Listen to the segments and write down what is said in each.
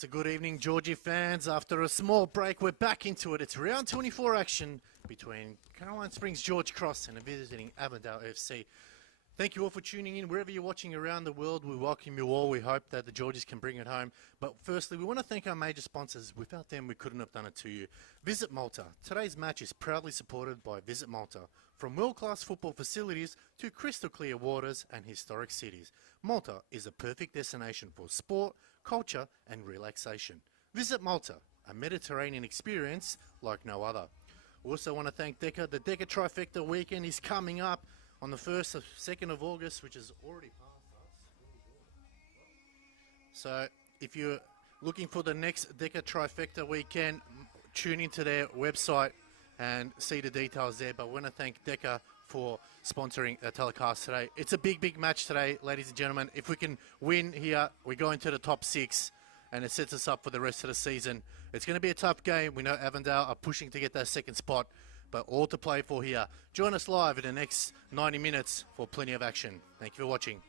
It's a good evening, Georgie fans. After a small break, we're back into it. It's round 24 action between Caroline Springs George Cross and visiting Avondale FC. Thank you all for tuning in. Wherever you're watching around the world, we welcome you all. We hope that the Georgies can bring it home. But firstly, we want to thank our major sponsors. Without them, we couldn't have done it to you. Visit Malta. Today's match is proudly supported by Visit Malta. From world-class football facilities to crystal clear waters and historic cities, Malta is a perfect destination for sport, culture and relaxation. Visit Malta, a Mediterranean experience like no other. We also want to thank Decca. The Decca Trifecta weekend is coming up on the 1st of 2nd of August, which is already past us. So if you're looking for the next Decca Trifecta weekend, tune into their website and see the details there. But I want to thank Decca for sponsoring the telecast today. It's a big, big match today, ladies and gentlemen. If we can win here, we go into the top 6, and it sets us up for the rest of the season. It's going to be a tough game. We know Avondale are pushing to get that second spot, but all to play for here. Join us live in the next 90 minutes for plenty of action. Thank you for watching.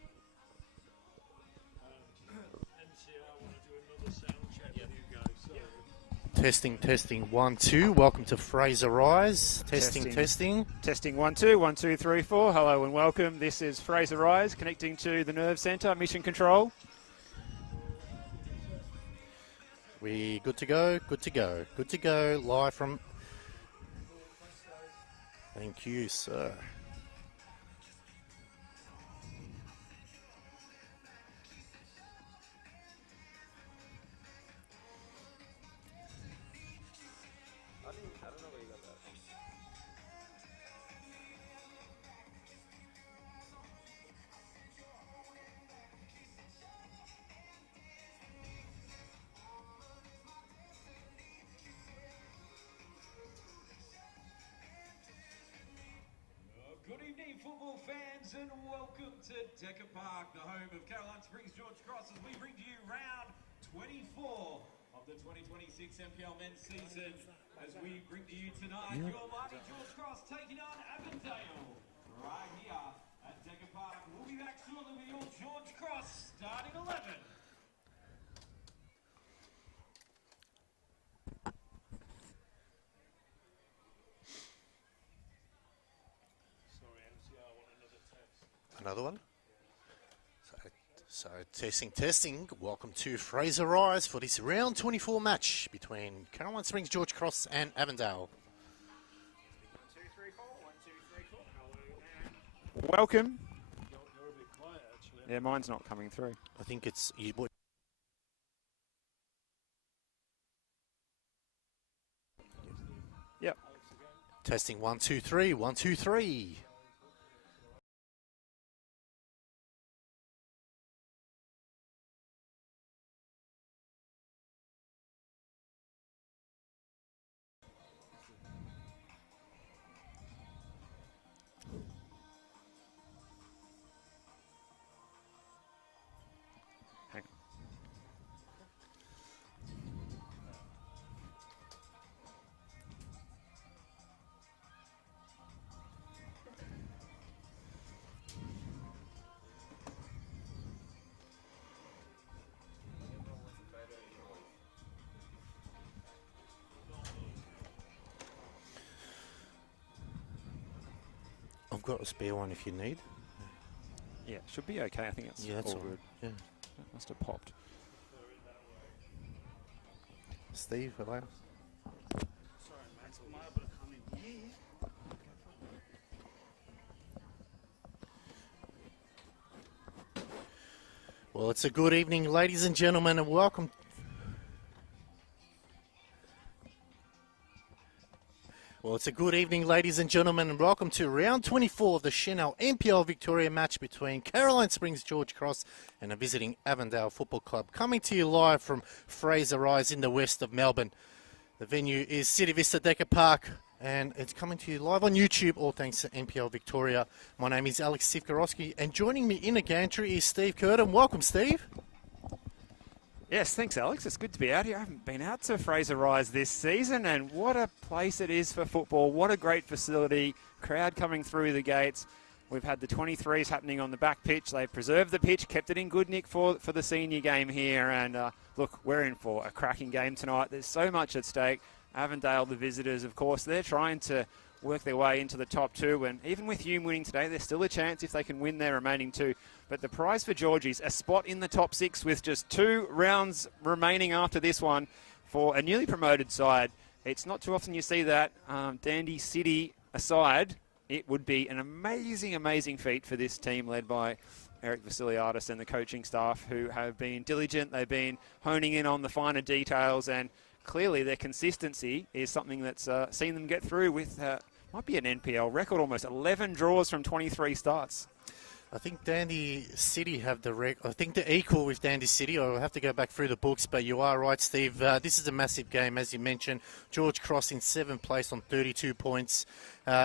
Testing, testing, 1, 2. Welcome to Fraser Rise. Testing. Testing 1, 2, 1, 2, 3, 4. Hello and welcome. This is Fraser Rise connecting to the Nerve Centre, Mission Control. We good to go, good to go, live from... Thank you, sir. Football fans, and welcome to Decca Park, the home of Caroline Springs George Cross, as we bring to you round 24 of the 2026 NPL Men's season. As we bring to you tonight, your mighty George Cross taking on Avondale right here at Decca Park. We'll be back shortly with your George Cross starting 11. Another one. So testing. Welcome to Fraser Rise for this round 24 match between Caroline Springs George Cross and Avondale. 1, 2, 3, 4. 1, 2, 3, 4. Hello there. Welcome. You're a bit quiet, actually. Yeah, mine's not coming through. I think it's... Yep. Testing 1, 2, 3. 1, 2, 3. I've got a spare one if you need. Yeah, should be okay. I think it's that's all all good. Yeah. It must have popped. Steve, hello. Sorry, mate. Am I able to come in here? Well, it's a good evening, ladies and gentlemen, and welcome. Well, it's a good evening, ladies and gentlemen, and welcome to round 24 of the Chanel NPL Victoria match between Caroline Springs George Cross and a visiting Avondale Football Club. Coming to you live from Fraser Rise in the west of Melbourne. The venue is City Vista Decca Park, and it's coming to you live on YouTube, all thanks to NPL Victoria. My name is Alex Sivkarowski, and joining me in the gantry is Steve Curtin. Welcome, Steve. Yes, thanks, Alex. It's good to be out here. I haven't been out to Fraser Rise this season, and what a place it is for football. What a great facility. Crowd coming through the gates. We've had the 23s happening on the back pitch. They've preserved the pitch, kept it in good nick for the senior game here. And look, we're in for a cracking game tonight. There's so much at stake. Avondale, the visitors, of course, they're trying to work their way into the top two. And even with Hume winning today, there's still a chance if they can win their remaining two. But the prize for Georgie's, a spot in the top six with just 2 rounds remaining after this one for a newly promoted side. It's not too often you see that. Dandy City aside, it would be an amazing, amazing feat for this team led by Eric Vasiliadis and the coaching staff who have been diligent. They've been honing in on the finer details, and clearly their consistency is something that's seen them get through with, might be an NPL record almost, 11 draws from 23 starts. I think Dandy City have the I think they're equal with Dandy City. I'll have to go back through the books, but you are right, Steve. This is a massive game, as you mentioned. George Cross in 7th place on 32 points.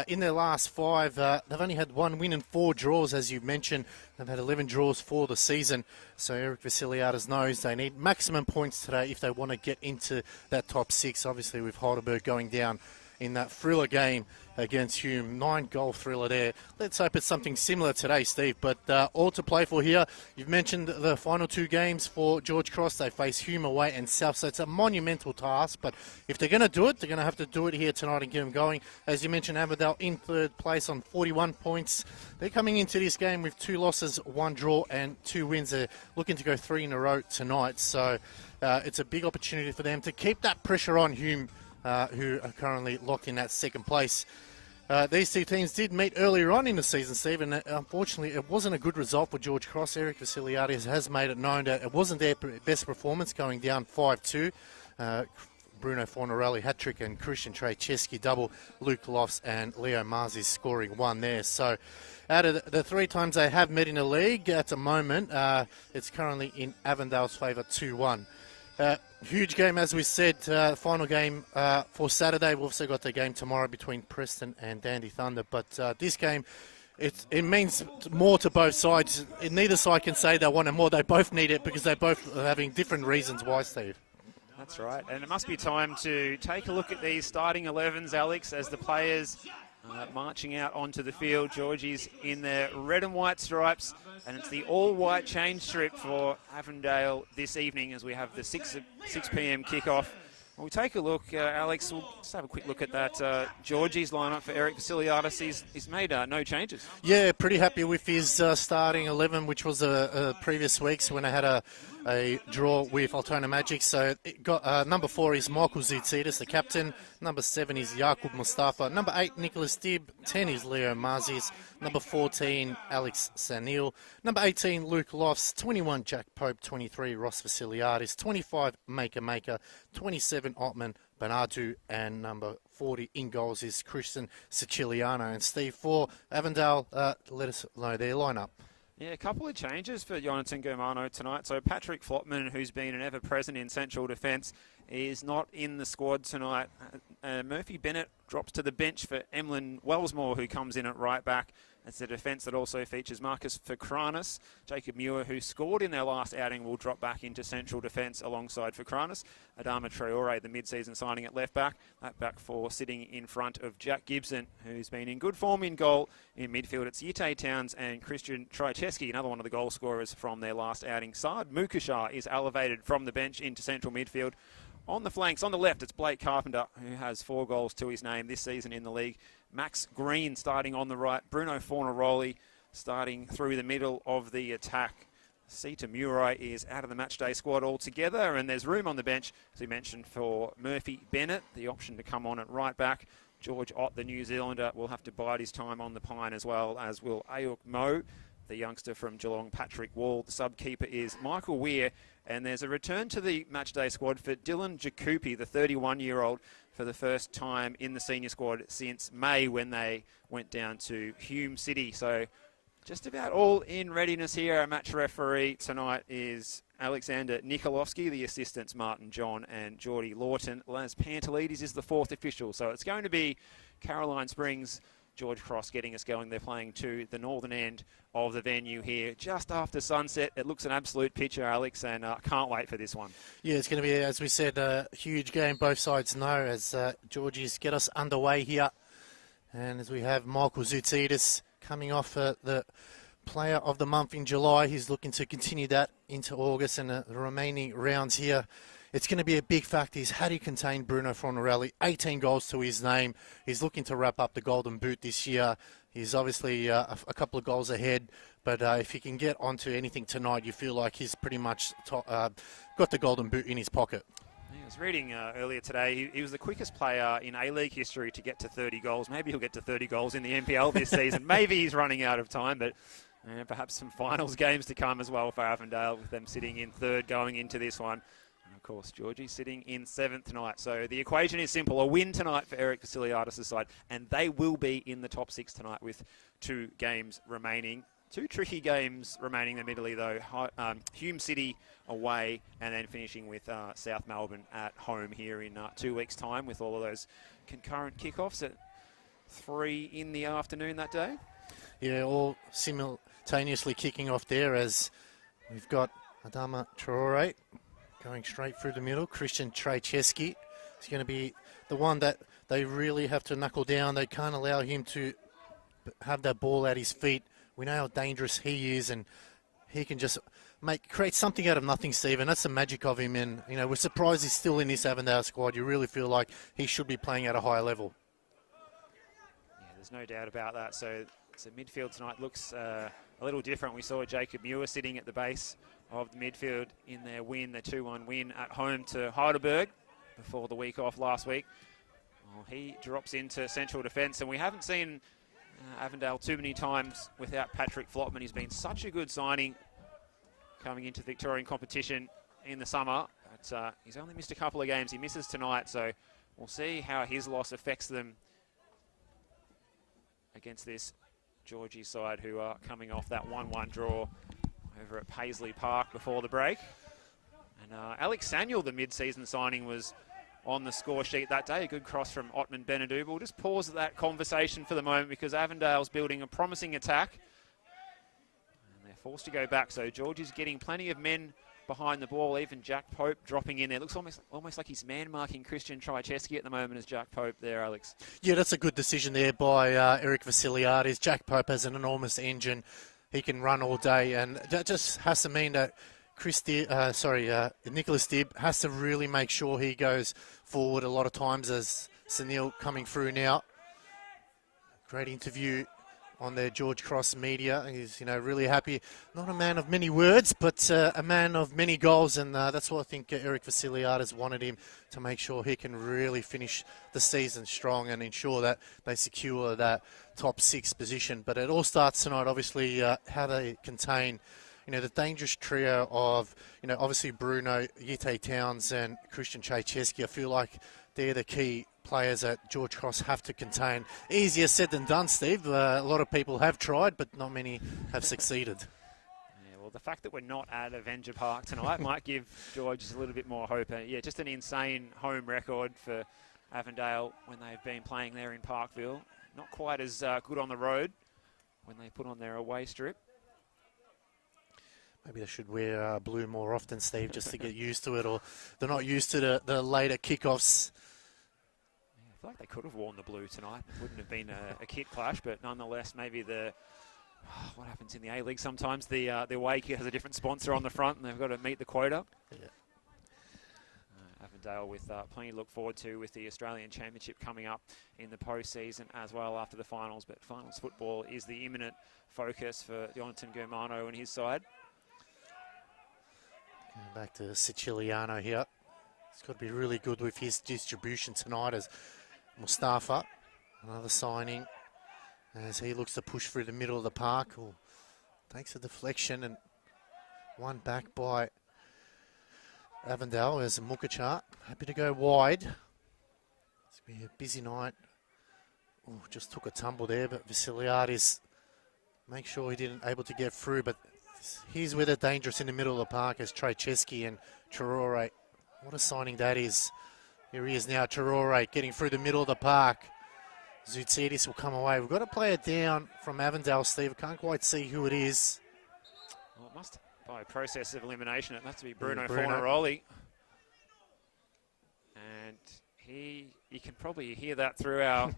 In their last 5, they've only had 1 win and 4 draws, as you mentioned. They've had 11 draws for the season. So Eric Vasiliadis knows they need maximum points today if they want to get into that top 6. Obviously, with Heidelberg going down in that thriller game against Hume. 9-goal thriller there. Let's hope it's something similar today, Steve. But all to play for here. You've mentioned the final 2 games for George Cross. They face Hume away and South. So it's a monumental task. But if they're going to do it, they're going to have to do it here tonight and get them going. As you mentioned, Avondale in 3rd place on 41 points. They're coming into this game with 2 losses, 1 draw and 2 wins. They're looking to go 3 in a row tonight. So it's a big opportunity for them to keep that pressure on Hume, who are currently locked in that 2nd place. These 2 teams did meet earlier on in the season, Steve, and unfortunately it wasn't a good result for George Cross. Eric Vasiliadis has made it known that it wasn't their best performance, going down 5-2. Bruno Fornarelli hat-trick and Christian Trajewski double. Luke Lofts and Leo Marzi scoring 1 there. So out of the 3 times they have met in the league at the moment, it's currently in Avondale's favour 2-1. Huge game, as we said, final game for Saturday. We've also got the game tomorrow between Preston and Dandy Thunder. But this game, it means more to both sides. Neither side can say they want it more. They both need it because they're both having different reasons why, Steve. That's right. And it must be time to take a look at these starting 11s, Alex, as the players marching out onto the field. Georgie's in their red and white stripes, and it's the all-white change strip for Avondale this evening as we have the 6 p.m. kickoff. When we take a look, Alex, we'll just have a quick look at that Georgie's lineup for Eric Vasiliadis. He's made no changes. Yeah, pretty happy with his starting 11, which was previous weeks when I had a draw with Altona Magic. So it got number 4 is Michael Zoutsidis, the captain. Number 7 is Yakub Mustafa. Number 8, Nicholas Dibb. 10 is Leo Marzis. Number 14, Alex Sanil. Number 18, Luke Lofts. 21, Jack Pope. 23, Ross Vasiliadis. 25, Maker. 27, Ottman Bernardu. And number 40 in goals is Christian Siciliano. And Steve, for Avondale, let us know their lineup. Yeah, a couple of changes for Jonathan Germano tonight. So Patrick Flotman, who's been an ever-present in central defence, is not in the squad tonight. Murphy Bennett drops to the bench for Emlyn Wellsmore, who comes in at right back. It's a defence that also features Marcus Fakranis. Jacob Muir, who scored in their last outing, will drop back into central defence alongside Fakranis. Adama Traore, the mid-season signing at left back. That back four sitting in front of Jack Gibson, who's been in good form in goal. In midfield, it's Yite Towns and Christian Trajewski, another one of the goal scorers from their last outing. Saad Mukashar is elevated from the bench into central midfield. On the flanks, on the left, it's Blake Carpenter, who has 4 goals to his name this season in the league. Max Green starting on the right. Bruno Fornaroli starting through the middle of the attack. Sita Murai is out of the matchday squad altogether, and there's room on the bench, as we mentioned, for Murphy Bennett, the option to come on at right back. George Ott, the New Zealander, will have to bide his time on the pine, as well as will Ayuk Mo, the youngster from Geelong, Patrick Wall. The sub-keeper is Michael Weir, and there's a return to the matchday squad for Dylan Jacoupy, the 31-year-old, for the first time in the senior squad since May, when they went down to Hume City. So just about all in readiness here. Our match referee tonight is Alexander Nikolovsky. The assistants Martin John and Geordie Lawton. Laz Pantelides is the 4th official. So it's going to be Caroline Springs, George Cross getting us going. They're playing to the northern end of the venue here just after sunset. It looks an absolute picture, Alex, and I can't wait for this one. Yeah, it's going to be, as we said, a huge game. Both sides know as Georgies get us underway here. And as we have Michael Zoutsidis coming off the Player of the Month in July. He's looking to continue that into August and the remaining rounds here. It's going to be a big factor. He's had to contain Bruno Fornarelli. 18 goals to his name. He's looking to wrap up the Golden Boot this year. He's obviously a couple of goals ahead, but if he can get onto anything tonight, you feel like he's pretty much got the Golden Boot in his pocket. I was reading earlier today, he was the quickest player in A-League history to get to 30 goals. Maybe he'll get to 30 goals in the NPL this season. Maybe he's running out of time, but perhaps some finals games to come as well for Avondale, with them sitting in third going into this one. And of course, Georgie sitting in seventh tonight. So the equation is simple. A win tonight for Eric Vasiliadis' side, and they will be in the top six tonight with 2 games remaining. 2 tricky games remaining admittedly, though. Hume City away, and then finishing with South Melbourne at home here in 2 weeks' time, with all of those concurrent kickoffs at 3 in the afternoon that day. Yeah, all simultaneously kicking off there, as we've got Adama Traore going straight through the middle. Christian Trajceski is going to be the one that they really have to knuckle down. They can't allow him to have that ball at his feet. We know how dangerous he is, and he can just create something out of nothing, Stephen. That's the magic of him, and we're surprised he's still in this Avondale squad. You really feel like he should be playing at a higher level. Yeah, there's no doubt about that. So midfield tonight looks a little different. We saw Jacob Muir sitting at the base of the midfield in their win, their 2-1 win at home to Heidelberg before the week off last week. Well, he drops into central defence, and we haven't seen Avondale too many times without Patrick Flotman. He's been such a good signing coming into Victorian competition in the summer. But he's only missed a couple of games. He misses tonight, so we'll see how his loss affects them against this Georgie side, who are coming off that 1-1 draw over at Paisley Park before the break. And Alex Samuel, the mid-season signing, was on the score sheet that day. A good cross from Ottman Benadou. We'll just pause that conversation for the moment, because Avondale's building a promising attack. And they're forced to go back, so Georgie's getting plenty of men behind the ball. Even Jack Pope dropping in there. Looks almost like he's man-marking Christian Trajceski at the moment as Jack Pope there, Alex. Yeah, that's a good decision there by Eric Vasiliadis. Jack Pope has an enormous engine. He can run all day, and that just has to mean that Nicholas Dibb has to really make sure he goes forward a lot of times, as Sunil coming through now. Great interview on their George Cross media. He's really happy. Not a man of many words, but a man of many goals, and that's what I think Eric Vasiliadis wanted him to make sure he can really finish the season strong and ensure that they secure that top 6 position. But it all starts tonight, obviously, how they contain the dangerous trio of, obviously Bruno, Yite Towns and Christian Trajceski. I feel like they're the key players that George Cross have to contain. Easier said than done, Steve. A lot of people have tried, but not many have succeeded. Yeah, well, the fact that we're not at Avenger Park tonight might give George a little bit more hope. Yeah, just an insane home record for Avondale when they've been playing there in Parkville. Not quite as good on the road when they put on their away strip. Maybe they should wear blue more often, Steve, just to get used to it, or they're not used to the later kickoffs. Yeah, I feel like they could have worn the blue tonight. It wouldn't have been a kit clash, but nonetheless, maybe what happens in the A-League sometimes, the away kit has a different sponsor on the front, and they've got to meet the quota. Yeah. Avondale with plenty to look forward to, with the Australian Championship coming up in the postseason as well after the finals. But finals football is the imminent focus for Jonathan Germano and his side. Going back to Siciliano here. He's got to be really good with his distribution tonight, as Mustafa, another signing, as he looks to push through the middle of the park. Oh, takes a deflection and one back by Avondale as Mukachar. Happy to go wide. It's been a busy night. Oh, just took a tumble there, but Vasiliadis make sure he didn't able to get through, but here's where they're dangerous in the middle of the park, as Trajceski and Traore. What a signing that is. Here he is now, Traore, getting through the middle of the park. Zoutsidis will come away. We've got to play it down from Avondale, Steve. I can't quite see who it is. Well, it must, by a process of elimination, it must be Bruno Fornaroli. And you can probably hear that through our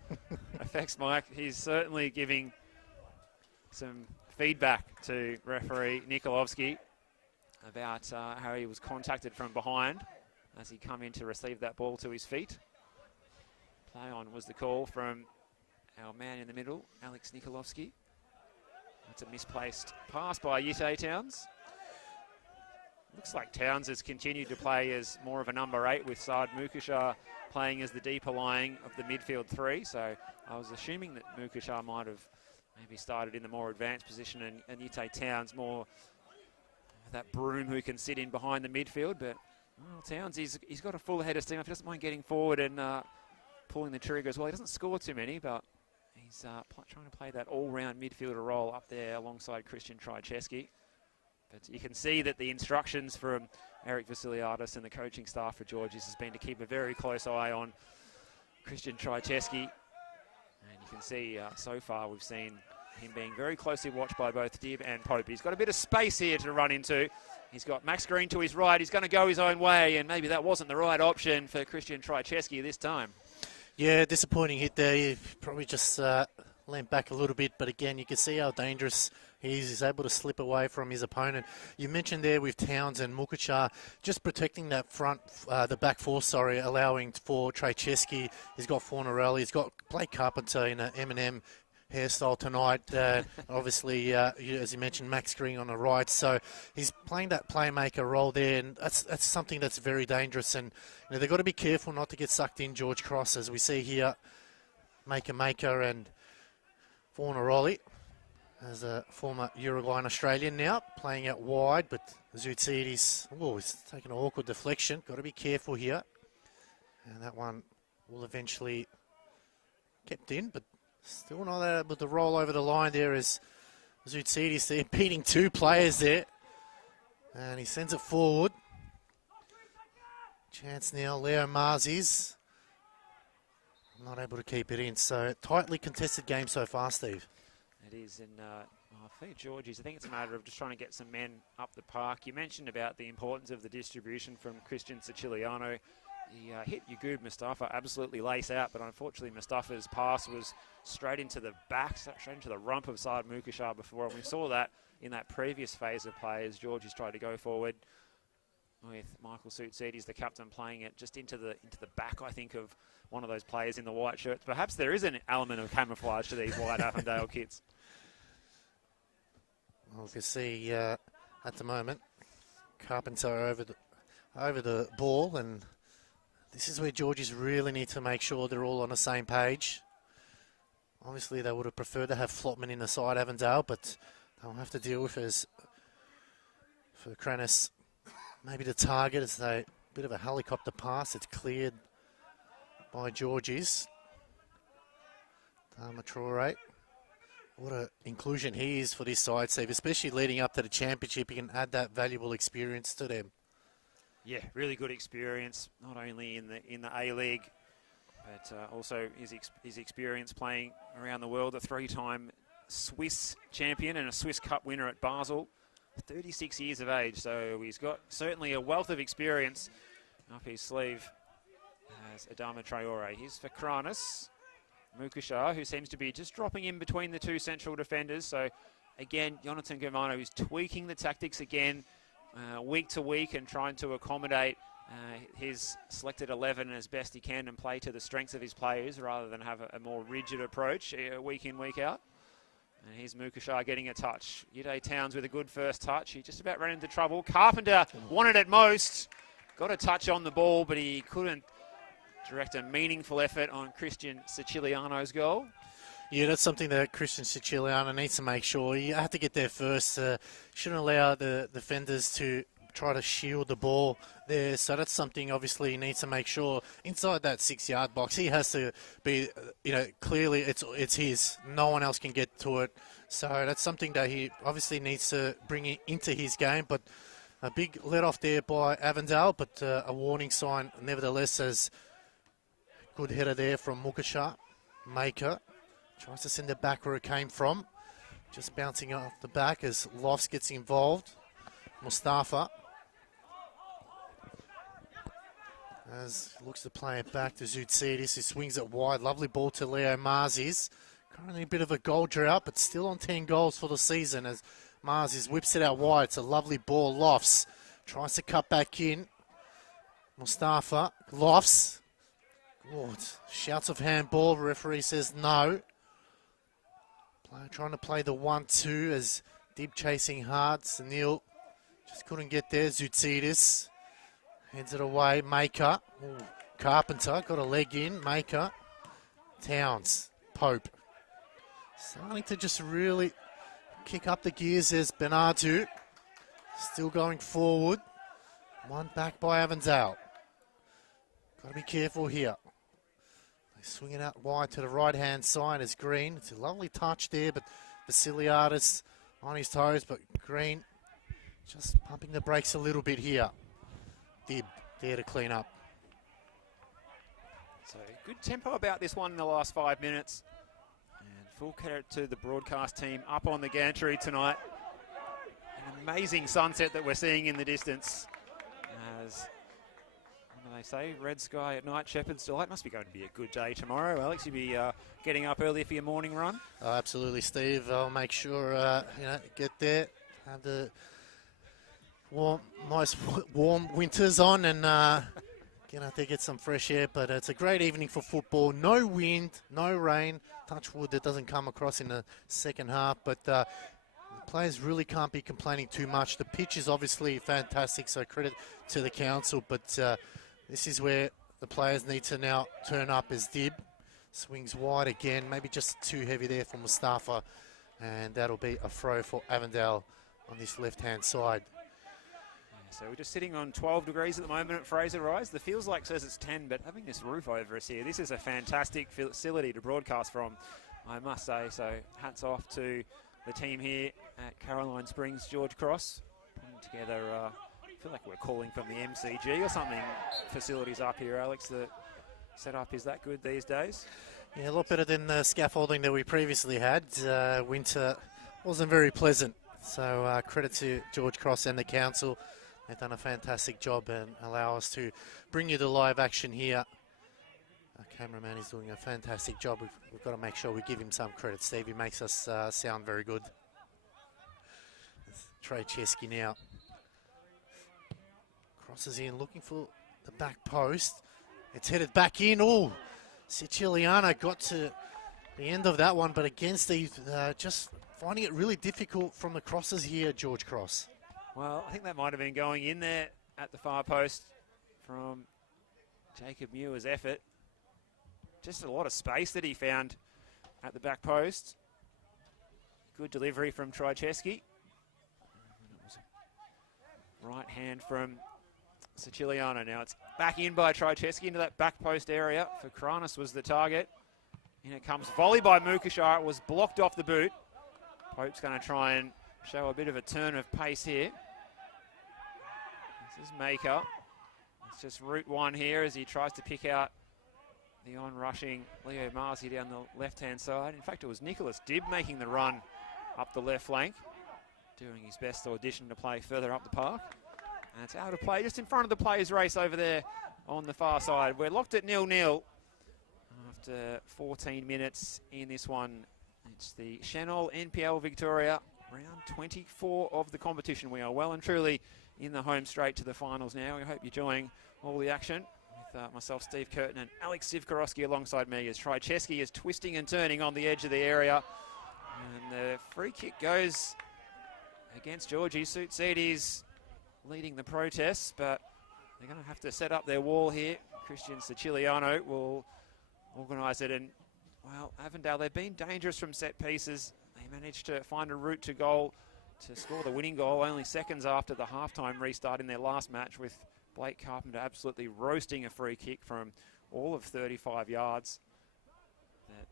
effects mic. He's certainly giving some feedback to referee Nikolovsky about how he was contacted from behind as he come in to receive that ball to his feet. Play on was the call from our man in the middle, Alex Nikolovsky. That's a misplaced pass by Yite Towns. Looks like Towns has continued to play as more of a number 8 with Saad Mukashar playing as the deeper lying of the midfield 3. So I was assuming that Mukashar might have maybe started in the more advanced position and Yite Towns more that broom who can sit in behind the midfield. But well, Towns, he's got a full head of steam. If he doesn't mind getting forward and pulling the trigger as well. He doesn't score too many, but he's trying to play that all-round midfielder role up there alongside Christian Trajczewski. But you can see that the instructions from Eric Vasiliadis and the coaching staff for Georges has been to keep a very close eye on Christian Trajczewski. And you can see so far we've seen him being very closely watched by both Dibb and Pope. He's got a bit of space here to run into. He's got Max Green to his right. He's going to go his own way, and maybe that wasn't the right option for Christian Trajczewski this time. Yeah, disappointing hit there. He probably just leant back a little bit, but again, you can see how dangerous he is. He's able to slip away from his opponent. You mentioned there with Towns and Mukashar just protecting that front, the back four, sorry, allowing for Trajczewski. He's got Fornarelli. He's got Blake Carpenter in an M&M hairstyle tonight. Obviously, as you mentioned, Max Green on the right. So he's playing that playmaker role there, and that's something that's very dangerous. And you know, they've got to be careful not to get sucked in George Cross, as we see here. Maker and Fornarelli, as a former Uruguayan Australian now, playing out wide, but Zoutsidis, he's taking an awkward deflection. Got to be careful here. And that one will eventually kept in, but still not able to roll over the line there as Zoutsidis there, beating 2 players there. And he sends it forward. Chance now, Leo Marzis. Not able to keep it in. So tightly contested game so far, Steve. It is, and I think Georges, I think it's a matter of just trying to get some men up the park. You mentioned about the importance of the distribution from Christian Siciliano. He hit Yagub Mustafa absolutely lace out, but unfortunately Mustafa's pass was straight into the back, straight into the rump of Saad Mukashar before, and we saw that in that previous phase of play as Georges tried to go forward with Michael Zoutsidis, the captain, playing it just into the back, I think, of one of those players in the white shirts. Perhaps there is an element of camouflage to these white Avondale kits. Well, we can see at the moment Carpenter over the ball, and this is where Georges really need to make sure they're all on the same page. Obviously, they would have preferred to have Flotman in the side Avondale, but they'll have to deal with it as for Cranis. Maybe the target is a bit of a helicopter pass. It's cleared by Georges. Traore. What an inclusion he is for this side, Steve, especially leading up to the championship. He can add that valuable experience to them. Yeah, really good experience, not only in the A-League, but also his experience playing around the world. A 3-time Swiss champion and a Swiss Cup winner at Basel. 36 years of age, so he's got certainly a wealth of experience up his sleeve as Adama Traore. Here's for Kranis. Mukashar, who seems to be just dropping in between the 2 central defenders. So again, Jonathan Germano is tweaking the tactics again week to week and trying to accommodate his selected 11 as best he can and play to the strengths of his players rather than have a more rigid approach week in, week out. And here's Mukashar getting a touch. Yite Towns with a good first touch. He just about ran into trouble. Carpenter wanted it most. Got a touch on the ball, but he couldn't direct a meaningful effort on Christian Siciliano's goal. Yeah, that's something that Christian Siciliano needs to make sure. You have to get there first. Shouldn't allow the defenders to try to shield the ball there. So that's something obviously he needs to make sure inside that 6-yard box. He has to be, clearly it's his. No one else can get to it. So that's something that he obviously needs to bring into his game. But a big let off there by Avondale, but a warning sign nevertheless, as good header there from Mukashar. Maker tries to send it back where it came from. Just bouncing off the back as Lofts gets involved. Mustafa. As looks to play it back to Zoutsidis, who swings it wide. Lovely ball to Leo Marzis. Currently a bit of a goal drought, but still on 10 goals for the season as Mars whips it out wide. It's a lovely ball. Lofts tries to cut back in. Mustafa lofts. Lord, shouts of handball. Referee says no. Player trying to play the 1-2 as Dib chasing hard. Sunil just couldn't get there. Zoutsidis heads it away. Maker. Ooh, Carpenter got a leg in. Maker. Towns. Pope. Starting to just really kick up the gears. There's Benatu. Still going forward. One back by Avondale. Got to be careful here. They swing it out wide to the right-hand side as Green. It's a lovely touch there, but Vasiliadis on his toes, but Green just pumping the brakes a little bit here. Dib there to clean up. So good tempo about this one in the last 5 minutes. And full credit to the broadcast team up on the gantry tonight. An amazing sunset that we're seeing in the distance. As, what do they say, red sky at night, Shepherd's Delight. Must be going to be a good day tomorrow. Alex, you'll be getting up early for your morning run? Oh, absolutely, Steve. I'll make sure, get there, have the nice warm winters on and get out there, get some fresh air. But it's a great evening for football. No wind, no rain. Touch wood that doesn't come across in the second half. But the players really can't be complaining too much. The pitch is obviously fantastic, so credit to the council. But this is where the players need to now turn up as Dib swings wide again. Maybe just too heavy there for Mustafa. And that'll be a throw for Avondale on this left-hand side. So we're just sitting on 12 degrees at the moment at Fraser Rise. The feels like says it's 10, but having this roof over us here, this is a fantastic facility to broadcast from, I must say. So hats off to the team here at Caroline Springs George Cross, putting together, I feel like we're calling from the MCG or something, facilities up here, Alex. The setup is that good these days? Yeah, a lot better than the scaffolding that we previously had. Winter wasn't very pleasant. So credit to George Cross and the council. They've done a fantastic job and allow us to bring you the live action here. Our cameraman is doing a fantastic job. We've got to make sure we give him some credit. Steve, he makes us sound very good. It's Trey Chesky now. Crosses in, looking for the back post. It's headed back in. Oh, Siciliano got to the end of that one, but again, Steve, just finding it really difficult from the crosses here, George Cross. Well, I think that might have been going in there at the far post from Jacob Muir's effort. Just a lot of space that he found at the back post. Good delivery from Trycheski. Right hand from Siciliano. Now it's back in by Trycheski into that back post area. For Kranis was the target. In it comes volley by Mukashar. It was blocked off the boot. Pope's going to try and show a bit of a turn of pace here. This is Maker. It's just route one here as he tries to pick out the on-rushing Leo Marzi down the left-hand side. In fact, it was Nicholas Dibb making the run up the left flank, doing his best to audition to play further up the park. And it's out of play just in front of the players' race over there on the far side. We're locked at 0-0 after 14 minutes in this one. It's the Chanel NPL Victoria, round 24 of the competition. We are well and truly in the home straight to the finals now. We hope you're enjoying all the action with myself, Steve Curtin, and Alex Zivkorowski alongside me as Trycheski is twisting and turning on the edge of the area. And the free kick goes against Georgie. Soutsidis leading the protests, but they're going to have to set up their wall here. Christian Siciliano will organise it, and well, Avondale, they've been dangerous from set pieces. They managed to find a route to goal to score the winning goal only seconds after the halftime restart in their last match, with Blake Carpenter absolutely roasting a free kick from all of 35 yards that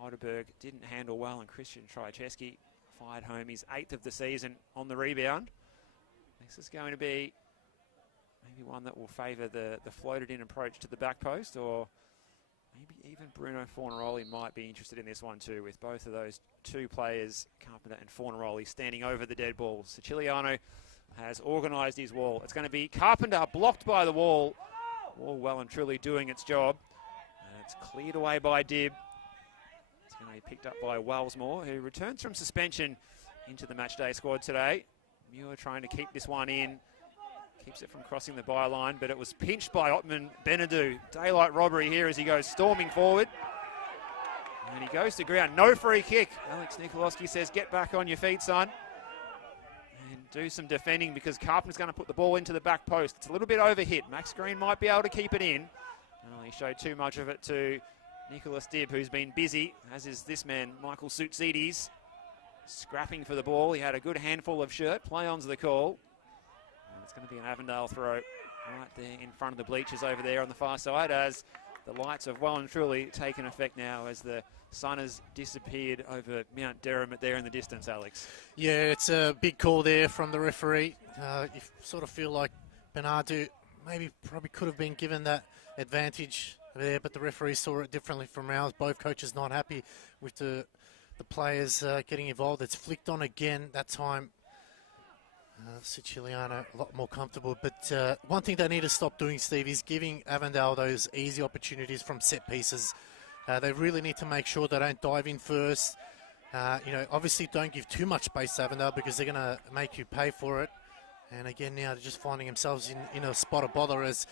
Heidelberg didn't handle well, and Christian Trycheski fired home his 8th of the season on the rebound. This is going to be maybe one that will favour the floated in approach to the back post, or maybe even Bruno Fornaroli might be interested in this one too, with both of those two players, Carpenter and Fornaroli, standing over the dead ball. Siciliano has organised his wall. It's going to be Carpenter blocked by the wall. Wall well and truly doing its job. And it's cleared away by Dibb. It's going to Play picked up by Wellsmore, who returns from suspension into the matchday squad today. Muir trying to keep this one in. Keeps it from crossing the byline, but it was pinched by Ottman Benadou. Daylight robbery here as he goes storming forward. And he goes to ground. No free kick. Alex Nikolowski says, get back on your feet, son. And do some defending because Carpenter's going to put the ball into the back post. It's a little bit overhit. Max Green might be able to keep it in. He showed too much of it to Nicholas Dibb, who's been busy, as is this man, Michael Soutsides, scrapping for the ball. He had a good handful of shirt. Play-on's the call. And it's going to be an Avondale throw right there in front of the bleachers over there on the far side as the lights have well and truly taken effect now as the sun has disappeared over Mount Derrimut there in the distance, Alex. Yeah, it's a big call there from the referee. You sort of feel like Benadou probably could have been given that advantage there, but the referee saw it differently from ours. Both coaches not happy with the players getting involved. It's flicked on again that time. Siciliano a lot more comfortable, but one thing they need to stop doing, Steve, is giving Avondale those easy opportunities from set pieces. They really need to make sure they don't dive in first. Obviously don't give too much space to Avondale because they're going to make you pay for it. And again now they're just finding themselves in a spot of bother as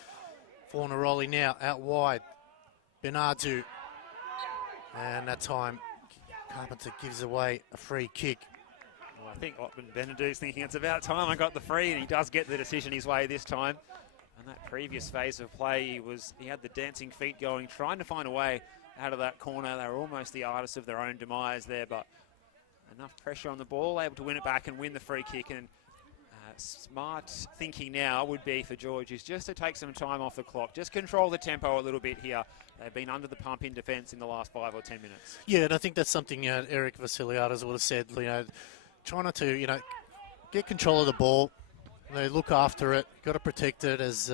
Fornaroli now out wide. Benadou. And that time Carpenter gives away a free kick. Well, I think Ottman Benadou's thinking it's about time I got the free, and he does get the decision his way this time. And that previous phase of play, he had the dancing feet going, trying to find a way out of that corner. They were almost the artists of their own demise there, but enough pressure on the ball, able to win it back and win the free kick. And smart thinking now would be for Georges just to take some time off the clock, just control the tempo a little bit here. They've been under the pump in defence in the last 5 or 10 minutes. Yeah, and I think that's something Eric Vasiliadis would have said, try not to, get control of the ball, look after it, got to protect it, as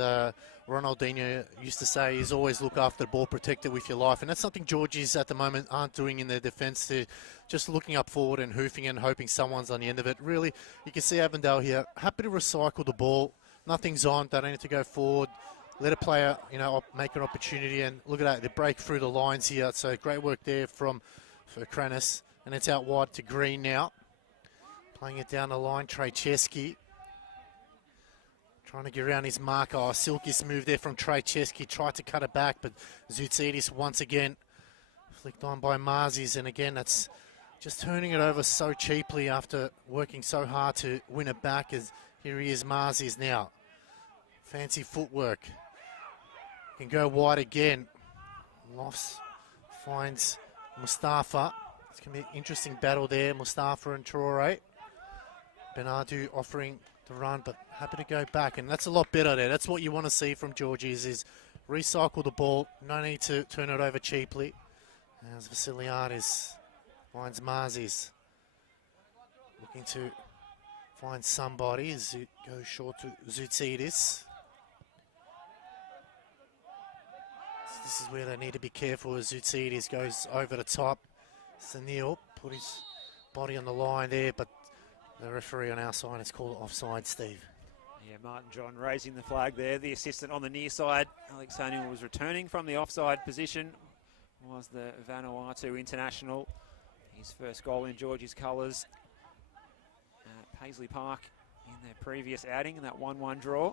Ronaldinho used to say, is always look after the ball, protect it with your life. And that's something Georges at the moment aren't doing in their defence. They're just looking up forward and hoofing and hoping someone's on the end of it. Really, you can see Avondale here, happy to recycle the ball. Nothing's on, they don't need to go forward. Let a player, make an opportunity, and look at that, they break through the lines here. So great work there for Kranis, and it's out wide to Green now. Playing it down the line, Trejcheski. Trying to get around his marker. Oh, Silky's move there from Trejcheski. Tried to cut it back, but Zoutsidis once again flicked on by Marzis. And again, that's just turning it over so cheaply after working so hard to win it back. As here he is, Marzis now. Fancy footwork. Can go wide again. Lofts finds Mustafa. It's going to be an interesting battle there, Mustafa and Traore. Benadou offering the run, but happy to go back, and that's a lot better there. That's what you want to see from Georges, is recycle the ball, no need to turn it over cheaply. As Vasiliadis finds Marzis, looking to find somebody as it goes short to Zoutsidis. This is where they need to be careful as Zoutsidis goes over the top. Sunil put his body on the line there, but the referee on our side has called offside, Steve. Yeah, Martin John raising the flag there. The assistant on the near side, Alex O'Neill, was returning from the offside position. Was the Vanuatu international. His first goal in George's colours at Paisley Park in their previous outing in that 1-1 draw.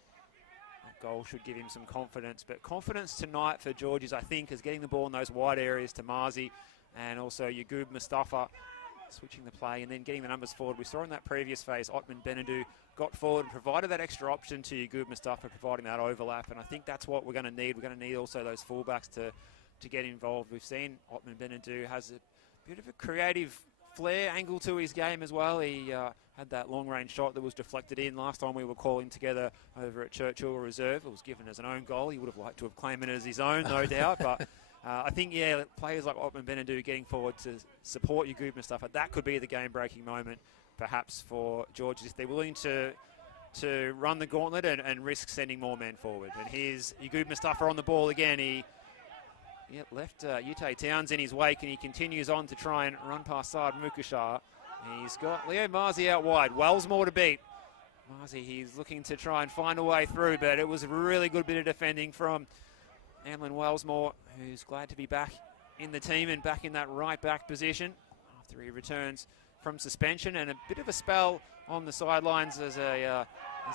That goal should give him some confidence. But confidence tonight for Georges, I think, is getting the ball in those wide areas to Marzi and also Yagub Mustafa, switching the play and then getting the numbers forward. We saw in that previous phase, Ottman Benadou got forward and provided that extra option to Yagub Mustafa, providing that overlap. And I think that's what we're going to need. We're going to need also those fullbacks to get involved. We've seen Ottman Benadou has a bit of a creative flair angle to his game as well. He had that long-range shot that was deflected in last time we were calling together over at Churchill Reserve. It was given as an own goal. He would have liked to have claimed it as his own, no doubt. But I think, players like Ottman Benadou getting forward to support Yagub Mustafa, that could be the game-breaking moment, perhaps, for Georges, if they're willing to run the gauntlet and risk sending more men forward. And here's Yagub Mustafa on the ball again. He left Ute Towns in his wake, and he continues on to try and run past Saad Mukashar. He's got Leo Marzi out wide. Wellsmore to beat. Marzi, he's looking to try and find a way through, but it was a really good bit of defending from Amlin Wellsmore, who's glad to be back in the team and back in that right back position after he returns from suspension, and a bit of a spell on the sidelines as a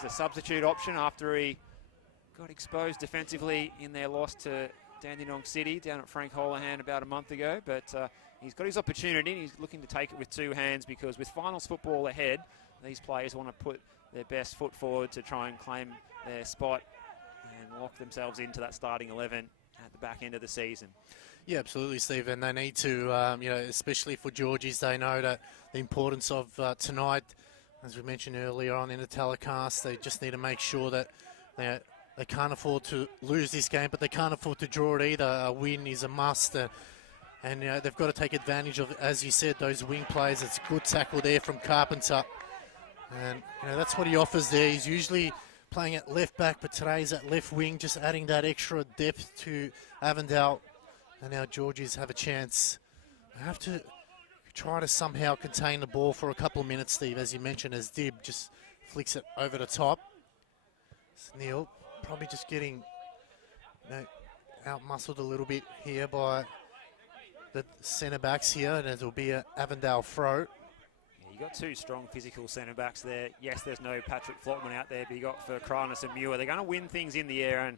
substitute option after he got exposed defensively in their loss to Dandenong City down at Frank Holohan about a month ago. But he's got his opportunity and he's looking to take it with two hands, because with finals football ahead, these players want to put their best foot forward to try and claim their spot and lock themselves into that starting 11 at the back end of the season. Yeah, absolutely, Steve. And they need to, especially for Georgies, they know that the importance of tonight, as we mentioned earlier on in the telecast, they just need to make sure that they can't afford to lose this game, but they can't afford to draw it either. A win is a must. And they've got to take advantage of, as you said, those wing plays. It's a good tackle there from Carpenter. And that's what he offers there. He's usually playing at left back, but today's at left wing, just adding that extra depth to Avondale. And now Georgies have a chance. They have to try to somehow contain the ball for a couple of minutes, Steve, as you mentioned, as Dib just flicks it over the top. Neil probably just getting out-muscled a little bit here by the centre-backs here, and it'll be an Avondale throw. Yeah, you got two strong physical centre-backs there. Yes, there's no Patrick Flotman out there, but you got for Kranis and Muir. They're going to win things in the air, and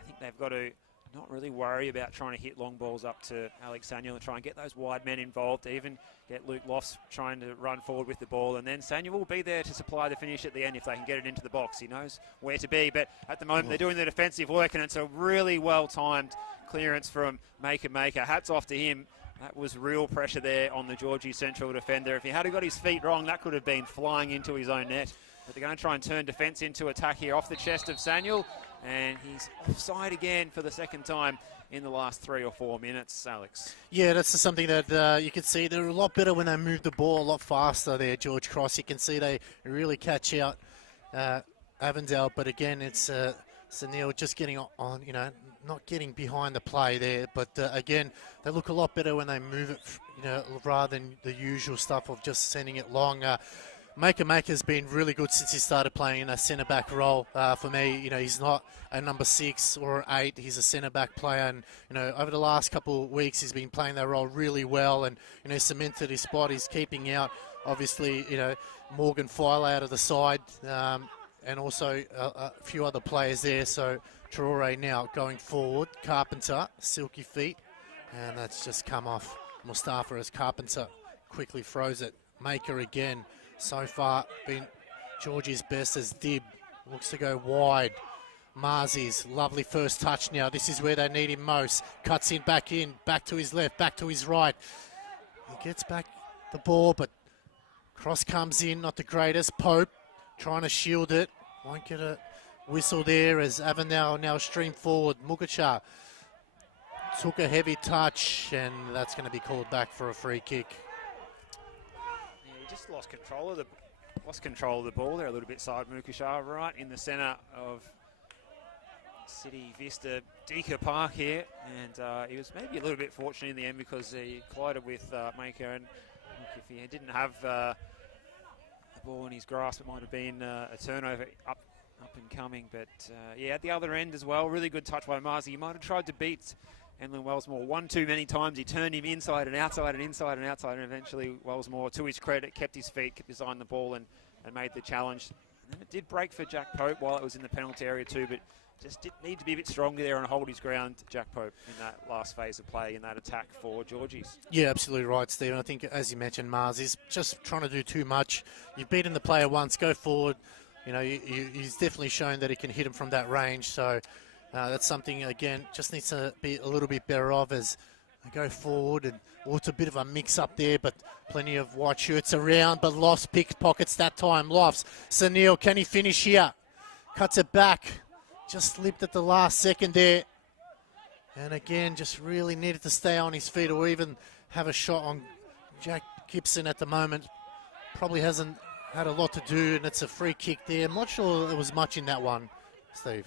I think they've got to not really worry about trying to hit long balls up to Alex Samuel and try and get those wide men involved, even get Luke Lofts trying to run forward with the ball, and then Samuel will be there to supply the finish at the end if they can get it into the box. He knows where to be, but at the moment they're doing the defensive work, and it's a really well-timed clearance from Maker. Hats off to him. That was real pressure there on the Georgie central defender. If he had got his feet wrong, that could have been flying into his own net. But they're going to try and turn defence into attack here off the chest of Samuel. And he's offside again for the second time in the last 3 or 4 minutes, Alex. Yeah, that's something that you can see. They're a lot better when they move the ball a lot faster there, George Cross. You can see they really catch out Avondale. But again, it's Sunil just getting on, not getting behind the play there. But again, they look a lot better when they move it, rather than the usual stuff of just sending it long. Maker's been really good since he started playing in a centre-back role. For me, he's not a number 6 or 8. He's a centre-back player. And, over the last couple of weeks, he's been playing that role really well and, cemented his spot. He's keeping out, obviously, Morgan File out of the side and also a few other players there. So Traore now going forward. Carpenter, silky feet. And that's just come off Mustafa as Carpenter quickly throws it. Maker again. So far, been Georgie's best as Dib looks to go wide. Marzi's lovely first touch now. This is where they need him most. Cuts in, back to his left, back to his right. He gets back the ball, but cross comes in, not the greatest. Pope trying to shield it. Won't get a whistle there as Avondale now stream forward. Mukacha took a heavy touch, and that's going to be called back for a free kick. Just lost control of the ball there a little bit. Side Mukashar right in the centre of City Vista Deaker Park here, and he was maybe a little bit fortunate in the end because he collided with Maker, and if he didn't have the ball in his grasp, it might have been a turnover up and coming. But at the other end as well, really good touch by Marzi. He might have tried to beat Emlyn Wellsmore one too many times. He turned him inside and outside and inside and outside, and eventually Wellsmore, to his credit, kept his feet, kept his eye on the ball and made the challenge. And it did break for Jack Pope while it was in the penalty area too, but just did need to be a bit stronger there and hold his ground, Jack Pope, in that last phase of play in that attack for Georgies. Yeah, absolutely right, Stephen. I think, as you mentioned, Mars is just trying to do too much. You've beaten the player once, go forward. He's definitely shown that he can hit him from that range, so that's something, again, just needs to be a little bit better of as they go forward. And it's a bit of a mix-up there, but plenty of white shirts around. But Lofts pickpockets that time. Lofts. Sunil, can he finish here? Cuts it back. Just slipped at the last second there. And again, just really needed to stay on his feet or even have a shot on Jack Gibson at the moment. Probably hasn't had a lot to do, and it's a free kick there. I'm not sure there was much in that one, Steve.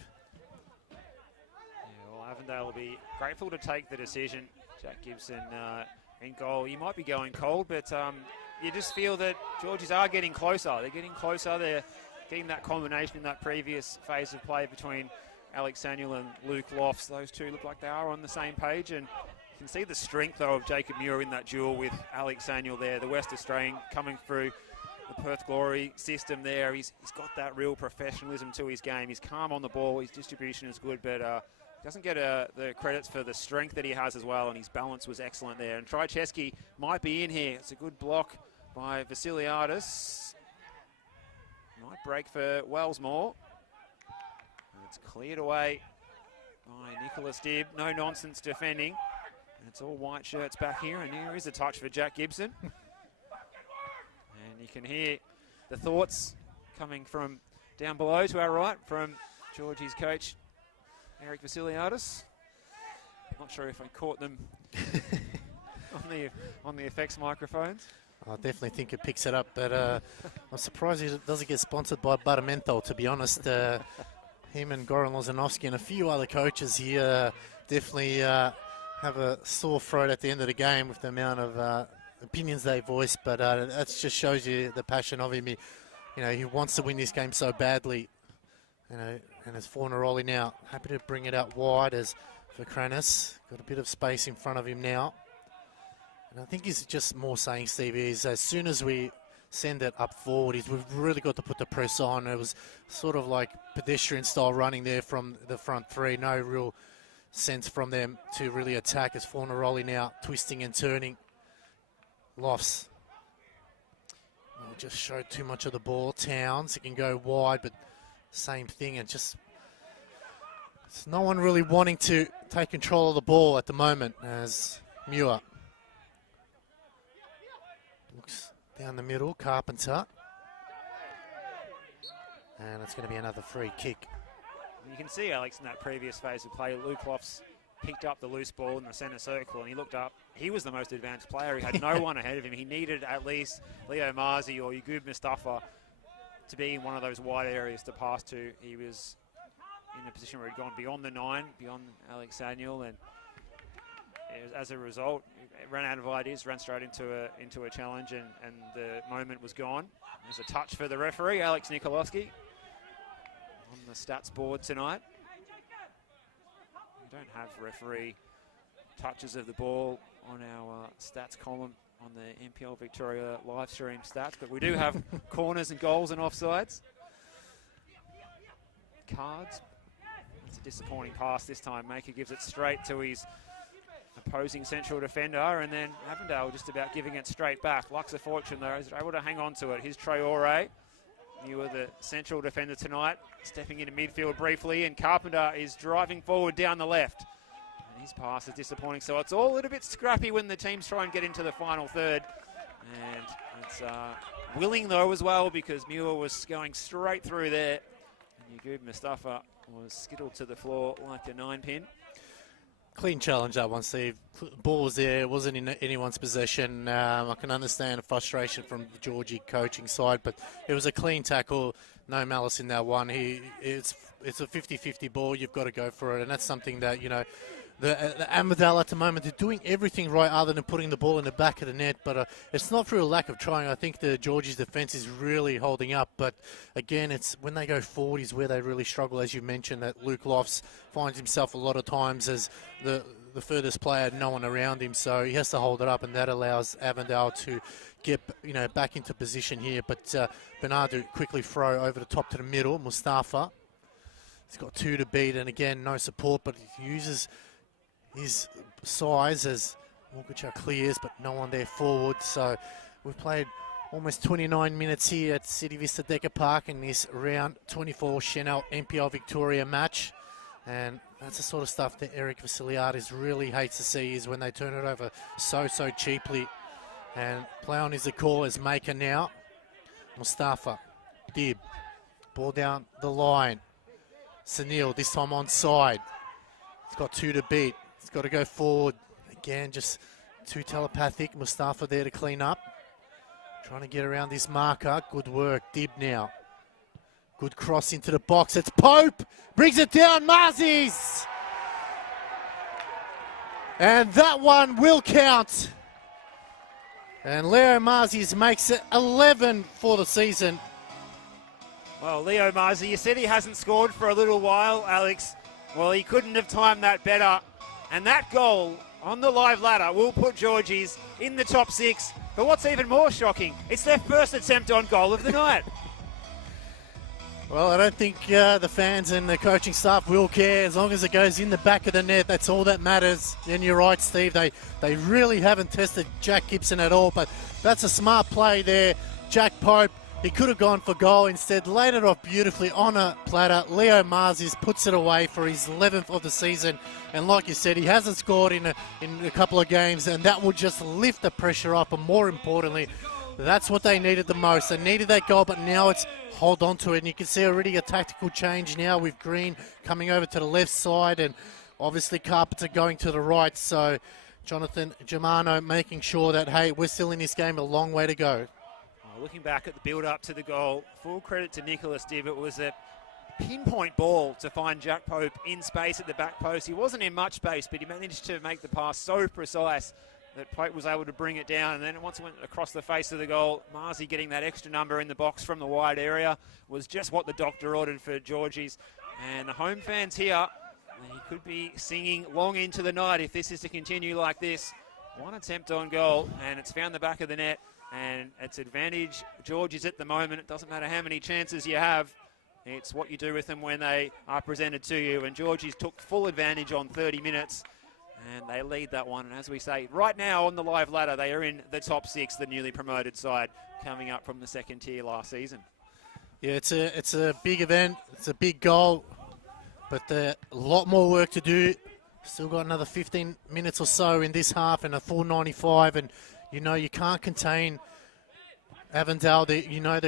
Avondale will be grateful to take the decision. Jack Gibson in goal. He might be going cold, but you just feel that Georgies are getting closer. They're getting closer. They're getting that combination in that previous phase of play between Alex Samuel and Luke Lofts. Those two look like they are on the same page, and can see the strength, though, of Jacob Muir in that duel with Alex Daniel there, the West Australian coming through the Perth Glory system there. He's got that real professionalism to his game. He's calm on the ball. His distribution is good, but doesn't get the credits for the strength that he has as well, and his balance was excellent there. And Trycheski might be in here. It's a good block by Vasiliadis. Might break for Wellsmore. It's cleared away by Nicholas Dibb. No nonsense defending. And it's all white shirts back here, and here is a touch for Jack Gibson. And you can hear the thoughts coming from down below to our right from Georgie's coach, Eric Vasiliadis. Not sure if I caught them on the effects microphones. I definitely think it picks it up, but I'm surprised it doesn't get sponsored by Buttermenthol, to be honest. Him and Goran Lozanovsky and a few other coaches here definitely have a sore throat at the end of the game with the amount of opinions they voice, but that just shows you the passion of him. He wants to win this game so badly, and it's Fornaroli now. Happy to bring it out wide as for Kranis. Got a bit of space in front of him now. And I think he's just more saying, Steve, is as soon as we send it up forward, we've really got to put the press on. It was sort of like pedestrian style running there from the front three. No real sense from them to really attack as Fornaroli now twisting and turning. Lofts. Just showed too much of the ball. Towns, it can go wide, but same thing. And just it's no one really wanting to take control of the ball at the moment as Muir. Looks down the middle, Carpenter. And it's going to be another free kick. You can see Alex in that previous phase of play. Luke Lofts picked up the loose ball in the centre circle and he looked up. He was the most advanced player. He had no one ahead of him. He needed at least Leo Marzi or Yagub Mustafa to be in one of those wide areas to pass to. He was in a position where he'd gone beyond the 9, beyond Alex Daniel, and as a result, it ran out of ideas, ran straight into a challenge, and the moment was gone. There's a touch for the referee, Alex Nikolowski, on the stats board tonight. We don't have referee touches of the ball on our stats column on the NPL Victoria live stream stats, but we do have corners and goals and offsides. Cards. It's a disappointing pass this time. Maker gives it straight to his opposing central defender, and then Avondale just about giving it straight back. Lux of Fortune, though, is able to hang on to it. Here's Traore. You were the central defender tonight, stepping into midfield briefly, and Carpenter is driving forward down the left. And his pass is disappointing, so it's all a little bit scrappy when the teams try and get into the final third. And it's willing, though, as well, because Muir was going straight through there. And Yagub Mustafa was skittled to the floor like a 9-pin. Clean challenge that one, Steve. Ball was there, it wasn't in anyone's possession. I can understand the frustration from the Georgie coaching side, but it was a clean tackle, no malice in that one. It's a 50-50 ball, you've got to go for it, and that's something that, the Avondale at the moment, they're doing everything right other than putting the ball in the back of the net, but it's not through a lack of trying. I think the Georgie's defence is really holding up, but again, it's when they go forward is where they really struggle, as you mentioned, that Luke Lofts finds himself a lot of times as the furthest player, no one around him, so he has to hold it up, and that allows Avondale to get back into position here. But Bernardo quickly throw over the top to the middle. Mustafa, he's got 2 to beat, and again, no support, but he uses his size as Morgacha clears, but no one there forward. So we've played almost 29 minutes here at City Vista Decker Park in this round 24 Chanel NPL Victoria match. And that's the sort of stuff that Eric Vasiliadis really hates to see, is when they turn it over so cheaply. And play on is the call as Maker now. Mustafa, Dibb, ball down the line. Sunil, this time onside. He's got 2 to beat. He's got to go forward. Again, just too telepathic. Mustafa there to clean up. Trying to get around this marker. Good work. Dibb now. Good cross into the box. It's Pope. Brings it down. Marzis. And that one will count. And Leo Marzis makes it 11 for the season. Well, Leo Marzi, you said he hasn't scored for a little while, Alex. Well, he couldn't have timed that better. And that goal on the live ladder will put Georgie's in the top 6. But what's even more shocking, it's their first attempt on goal of the night. Well, I don't think the fans and the coaching staff will care as long as it goes in the back of the net. That's all that matters. And you're right, Steve. They really haven't tested Jack Gibson at all, but that's a smart play there. Jack Pope, he could have gone for goal. Instead, laid it off beautifully on a platter. Leo Marzis puts it away for his 11th of the season. And like you said, he hasn't scored in a couple of games, and that will just lift the pressure up. And more importantly, that's what they needed the most. They needed that goal, but now it's hold on to it. And you can see already a tactical change now with Green coming over to the left side and obviously Carpenter going to the right. So Jonathan Germano making sure that, hey, we're still in this game, a long way to go. Looking back at the build-up to the goal, full credit to Nicholas Dibb. It was a pinpoint ball to find Jack Pope in space at the back post. He wasn't in much space, but he managed to make the pass so precise that Pope was able to bring it down. And then once it went across the face of the goal, Marzi getting that extra number in the box from the wide area was just what the doctor ordered for Georgie's. And the home fans here, they could be singing long into the night if this is to continue like this. One attempt on goal, and it's found the back of the net. And it's advantage Georgie's at the moment. It doesn't matter how many chances you have. It's what you do with them when they are presented to you. And Georgie's took full advantage on 30 minutes. And they lead that one. And as we say, right now on the live ladder, they are in the top 6, the newly promoted side, coming up from the second tier last season. Yeah, it's a big event. It's a big goal. But a lot more work to do. Still got another 15 minutes or so in this half and a full 95. And you know you can't contain Avondale. They're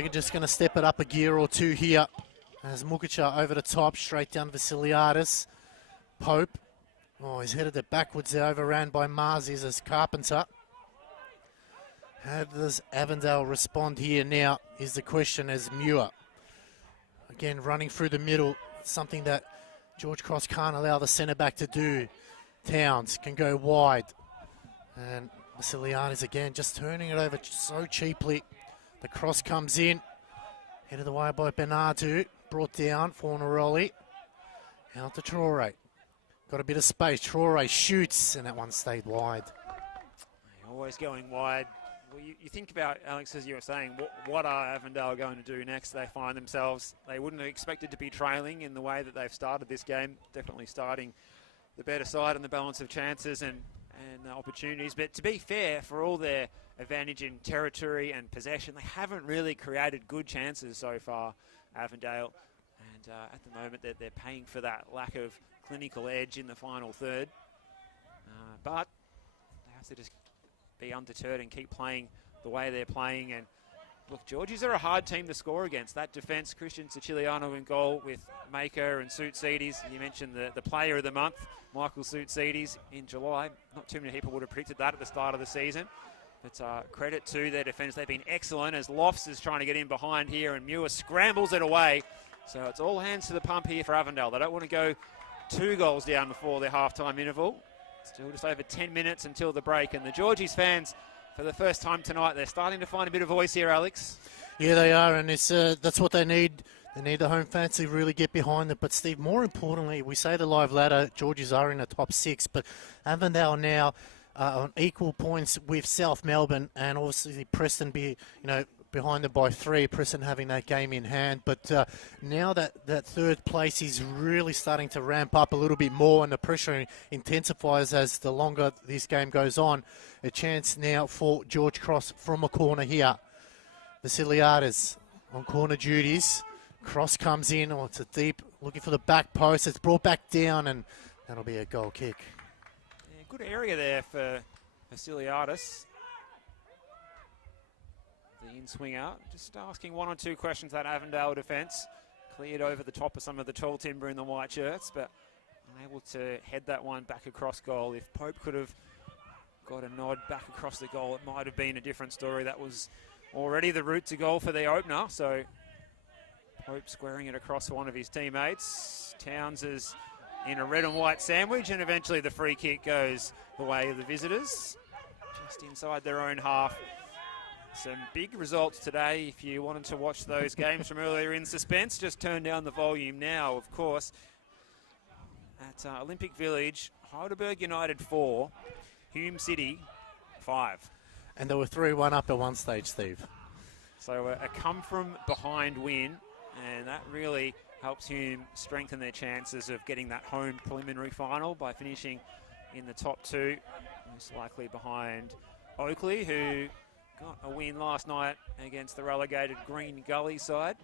just going to step it up a gear or two here. As Mukicha over the top, straight down Vasiliadis. Pope. Oh, he's headed it backwards there, overran by Marzis as Carpenter. How does Avondale respond here now is the question as Muir. Again, running through the middle, something that George Cross can't allow the centre-back to do. Towns can go wide. And Vasiliadis again, just turning it over so cheaply. The cross comes in. Headed away by Bernardo. Brought down for Neroli. Out to Traore. Got a bit of space. Traore shoots, and that one stayed wide. Always going wide. Well, you think about, Alex, as you were saying, what are Avondale going to do next? They find themselves, they wouldn't have expected to be trailing in the way that they've started this game. Definitely starting the better side and the balance of chances and opportunities. But to be fair, for all their advantage in territory and possession, they haven't really created good chances so far, Avondale. And at the moment, they're paying for that lack of clinical edge in the final third. But they have to just be undeterred and keep playing the way they're playing. And look, Georgies are a hard team to score against. That defence, Christian Siciliano in goal with Maker and Suitsides. You mentioned the player of the month, Michael Suitsides, in July. Not too many people would have predicted that at the start of the season. But credit to their defence. They've been excellent as Lofts is trying to get in behind here and Muir scrambles it away. So it's all hands to the pump here for Avondale. They don't want to go 2 goals down before their half-time interval. Still just over 10 minutes until the break. And the Georgies fans, for the first time tonight, they're starting to find a bit of voice here, Alex. Yeah, they are, and it's that's what they need. They need the home fans to really get behind it. But, Steve, more importantly, we say the live ladder, Georgies are in the top 6, but Avondale now on equal points with South Melbourne, and obviously Preston behind them by 3, Preston having that game in hand. But now that third place is really starting to ramp up a little bit more and the pressure intensifies as the longer this game goes on. A chance now for George Cross from a corner here. Vasiliadis on corner duties. Cross comes in. Oh, it's a deep, looking for the back post. It's brought back down and that'll be a goal kick. Yeah, good area there for Vasiliadis. The in-swinger, just asking 1 or 2 questions that Avondale defence. Cleared over the top of some of the tall timber in the white shirts, but unable to head that one back across goal. If Pope could have got a nod back across the goal, it might have been a different story. That was already the route to goal for the opener, so Pope squaring it across one of his teammates. Towns is in a red and white sandwich, and eventually the free kick goes the way of the visitors, just inside their own half. Some big results today. If you wanted to watch those games from earlier in suspense, just turn down the volume now, of course. At Olympic Village, Heidelberg United 4, Hume City 5. And they were 3-1 up at one stage, Steve. So a come-from-behind win, and that really helps Hume strengthen their chances of getting that home preliminary final by finishing in the top 2, most likely behind Oakley, who got a win last night against the relegated Green Gully side.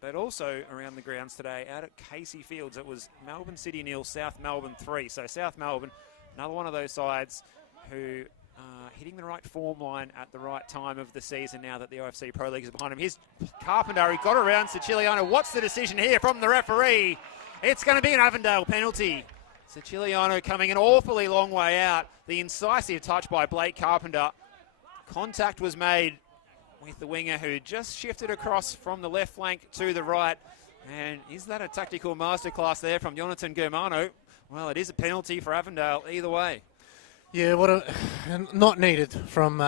But also around the grounds today, out at Casey Fields, it was Melbourne City 0, South Melbourne 3. So South Melbourne, another one of those sides who are hitting the right form line at the right time of the season now that the OFC Pro League is behind him. Here's Carpenter, he got around Siciliano. What's the decision here from the referee? It's going to be an Avondale penalty. Siciliano coming an awfully long way out. The incisive touch by Blake Carpenter. Contact was made with the winger who just shifted across from the left flank to the right. And is that a tactical masterclass there from Jonathan Germano? Well, it is a penalty for Avondale either way. Yeah, not needed from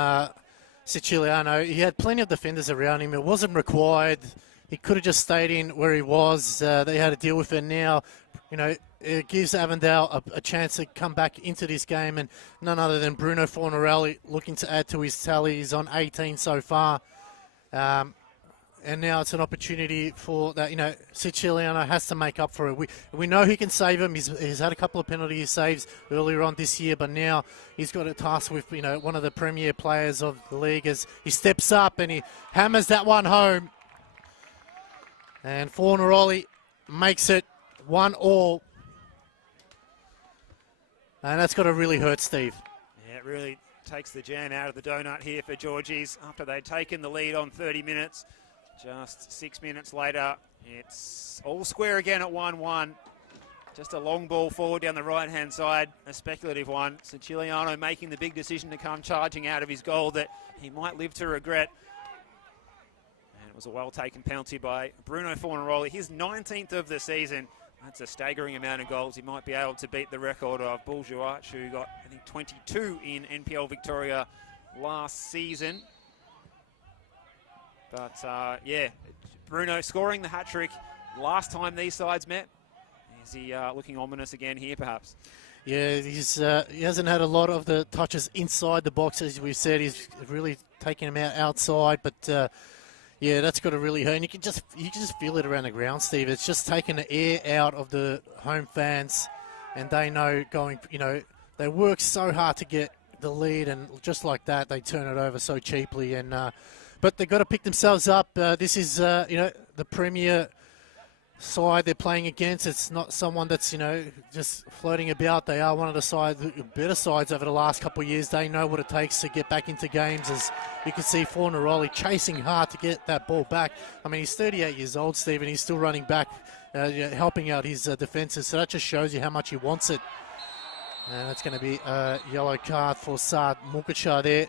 Siciliano. He had plenty of defenders around him. It wasn't required. He could have just stayed in where he was. They had to deal with it now. It gives Avondale a chance to come back into this game, and none other than Bruno Fornarelli looking to add to his tally. He's on 18 so far. And now it's an opportunity for that. Siciliano has to make up for it. We know he can save him. He's had a couple of penalty saves earlier on this year, but now he's got a task with one of the premier players of the league as he steps up and he hammers that one home. And Fornarelli makes it 1-1. And that's got to really hurt Steve. Yeah, it really takes the jam out of the donut here for Georgies after they'd taken the lead on 30 minutes. Just 6 minutes later, it's all square again at 1-1. Just a long ball forward down the right-hand side, a speculative one. Siciliano making the big decision to come charging out of his goal that he might live to regret. And it was a well-taken penalty by Bruno Fornarelli, his 19th of the season. That's a staggering amount of goals. He might be able to beat the record of Bourgeois, who got, I think, 22 in NPL Victoria last season. But, yeah, Bruno scoring the hat-trick last time these sides met. Is he looking ominous again here, perhaps? Yeah, he hasn't had a lot of the touches inside the box, as we've said. He's really taking him out outside, but... yeah, that's got to really hurt. And you can just feel it around the ground, Steve. It's just taking the air out of the home fans, and they know they work so hard to get the lead, and just like that, they turn it over so cheaply. And but they've got to pick themselves up. This is the premier side they're playing against. It's not someone that's just floating about. They are one of the better sides over the last couple of years. They know what it takes to get back into games. As you can see, Fornarelli chasing hard to get that ball back. I mean, he's 38 years old, Steve, and he's still running back, helping out his defenses. So that just shows you how much he wants it. And that's going to be a yellow card for Saad Mukacha there.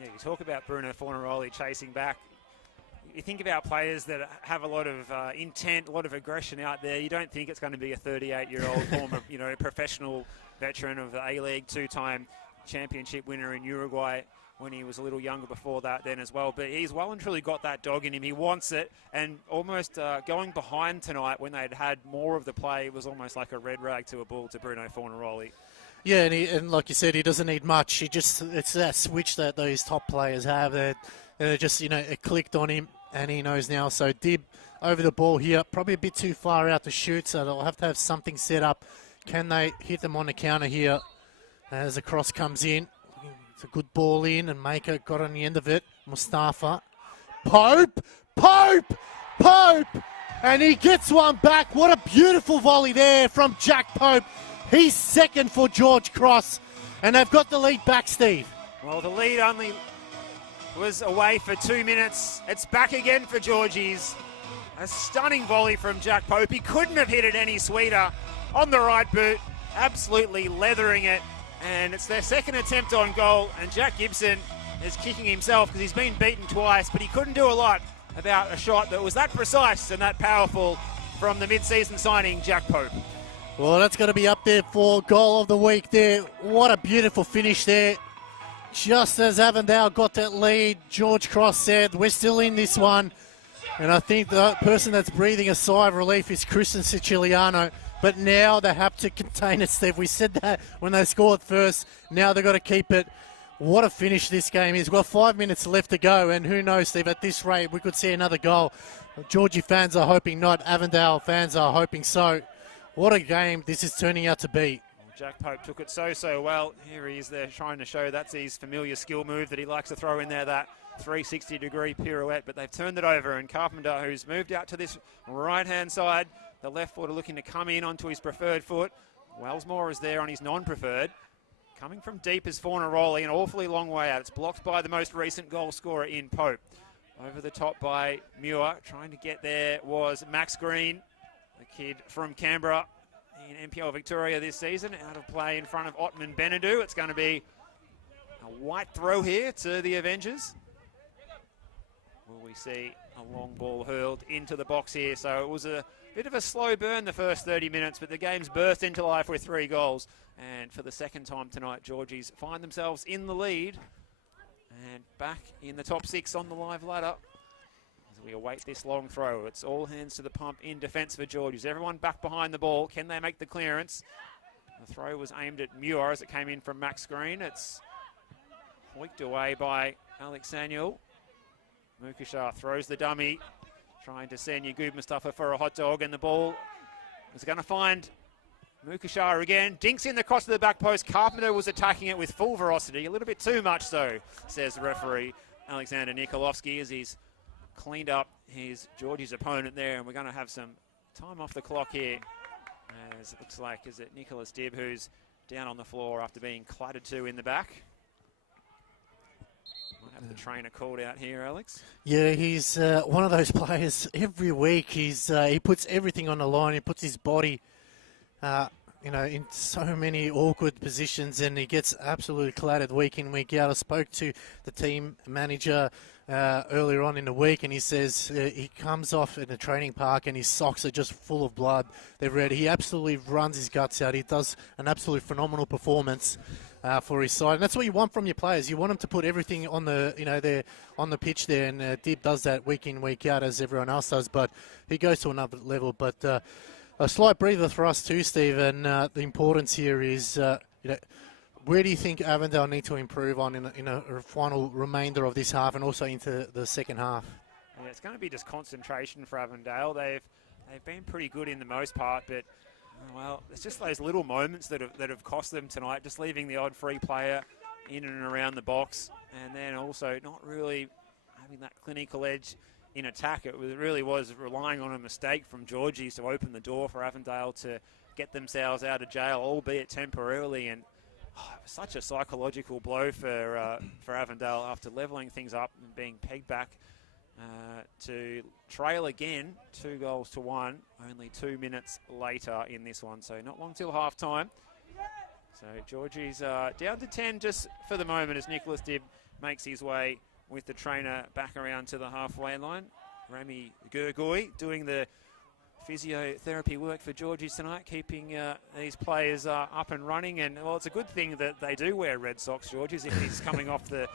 Yeah, you talk about Bruno Fornarelli chasing back. You think about players that have a lot of intent, a lot of aggression out there. You don't think it's going to be a 38-year-old former, professional veteran of the A-League, two-time championship winner in Uruguay when he was a little younger before that then as well. But he's well and truly got that dog in him. He wants it, and almost going behind tonight when they'd had more of the play was almost like a red rag to a bull to Bruno Fornarelli. Yeah, and like you said, he doesn't need much. It's that switch that those top players have. That it clicked on him. And he knows now. So Dib over the ball here. Probably a bit too far out to shoot, so they'll have to have something set up. Can they hit them on the counter here as the cross comes in? It's a good ball in, and Maker got on the end of it. Mustafa. Pope! And he gets one back. What a beautiful volley there from Jack Pope. He's second for George Cross. And they've got the lead back, Steve. Well, the lead only was away for 2 minutes. It's back again for Georgies. A stunning volley from Jack Pope. He couldn't have hit it any sweeter on the right boot. Absolutely leathering it. And it's their second attempt on goal. And Jack Gibson is kicking himself because he's been beaten twice, but he couldn't do a lot about a shot that was that precise and that powerful from the mid-season signing, Jack Pope. Well, that's going to be up there for goal of the week there. What a beautiful finish there. Just as Avondale got that lead, George Cross said, we're still in this one. And I think the person that's breathing a sigh of relief is Christian Siciliano. but now they have to contain it, Steve. We said that when they scored first. Now they've got to keep it. What a finish this game is. We've got 5 minutes left to go, and who knows, Steve, at this rate, we could see another goal. Georgie fans are hoping not. Avondale fans are hoping so. What a game this is turning out to be. Jack Pope took it so well. Here he is there trying to show that's his familiar skill move that he likes to throw in there, that 360-degree pirouette, but they've turned it over, and Carpenter, who's moved out to this right-hand side, the left footer looking to come in onto his preferred foot. Wellsmore is there on his non-preferred. Coming from deep is Fornaroli, an awfully long way out. It's blocked by the most recent goal scorer in Pope. Over the top by Muir. Trying to get there was Max Green, the kid from Canberra in NPL Victoria this season. Out of play in front of Ottman Benadou. It's going to be a white throw here to the Avengers. Will we see a long ball hurled into the box here? So it was a bit of a slow burn the first 30 minutes, but the game's burst into life with 3 goals. And for the second time tonight, Georgies find themselves in the lead and back in the top 6 on the live ladder as we await this long throw. It's all hands to the pump in defence for Georgies. Everyone back behind the ball. Can they make the clearance? The throw was aimed at Muir as it came in from Max Green. It's hoiked away by Alex Samuel. Mukashar throws the dummy, trying to send Yagub Mustafa for a hot dog, and the ball is going to find Mukashar again. Dinks in the cross to the back post. Carpenter was attacking it with full velocity, a little bit too much so, says the referee Alexander Nikolovsky, as he's cleaned up his Georgie's opponent there, and we're going to have some time off the clock here. As it looks like, is it Nicholas Dibb who's down on the floor after being clattered to in the back? Might have the trainer called out here, Alex. Yeah, he's one of those players. Every week he puts everything on the line. He puts his body, in so many awkward positions, and he gets absolutely clattered week in, week out. I spoke to the team manager earlier on in the week, and he says he comes off in the training park and his socks are just full of blood. They're red. He absolutely runs his guts out. He does an absolutely phenomenal performance for his side, and that's what you want from your players. You want them to put everything on the, they're on the pitch there, and Dib does that week in, week out, as everyone else does. But he goes to another level. But a slight breather for us too, Steve. And the importance here is, where do you think Avondale need to improve on in a final remainder of this half and also into the second half? Yeah, it's going to be just concentration for Avondale. They've been pretty good in the most part, but well, it's just those little moments that have cost them tonight, just leaving the odd free player in and around the box, and then also not really having that clinical edge in attack. It really was relying on a mistake from Georgie's to open the door for Avondale to get themselves out of jail, albeit temporarily, and it was such a psychological blow for Avondale after levelling things up and being pegged back to trail again 2-1 only 2 minutes later in this one. So not long till half time. So Georgie's down to 10 just for the moment as Nicholas Dibb makes his way with the trainer back around to the halfway line. Rami Gurgoy doing the physiotherapy work for Georgie's tonight, keeping these players up and running. And well, it's a good thing that they do wear red socks, Georgie's, if he's coming off the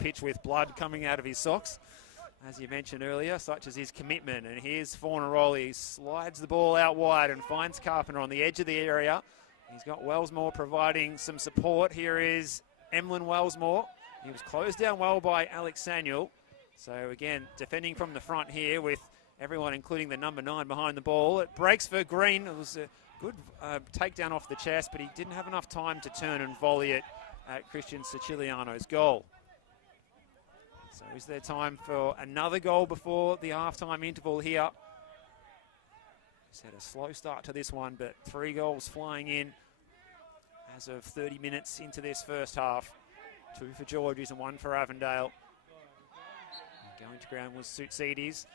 pitch with blood coming out of his socks, as you mentioned earlier, such as his commitment. And here's Fornaroli. He slides the ball out wide and finds Carpenter on the edge of the area. He's got Wellsmore providing some support. Here is Emlyn Wellsmore. He was closed down well by Alex Samuel. So again, defending from the front here with everyone, including the number 9 behind the ball. It breaks for Green. It was a good takedown off the chest, but he didn't have enough time to turn and volley it at Christian Siciliano's goal. So is there time for another goal before the halftime interval here? He's had a slow start to this one, but 3 goals flying in as of 30 minutes into this first half. 2 for Georgie's and 1 for Avondale. And going to ground was Sutsides.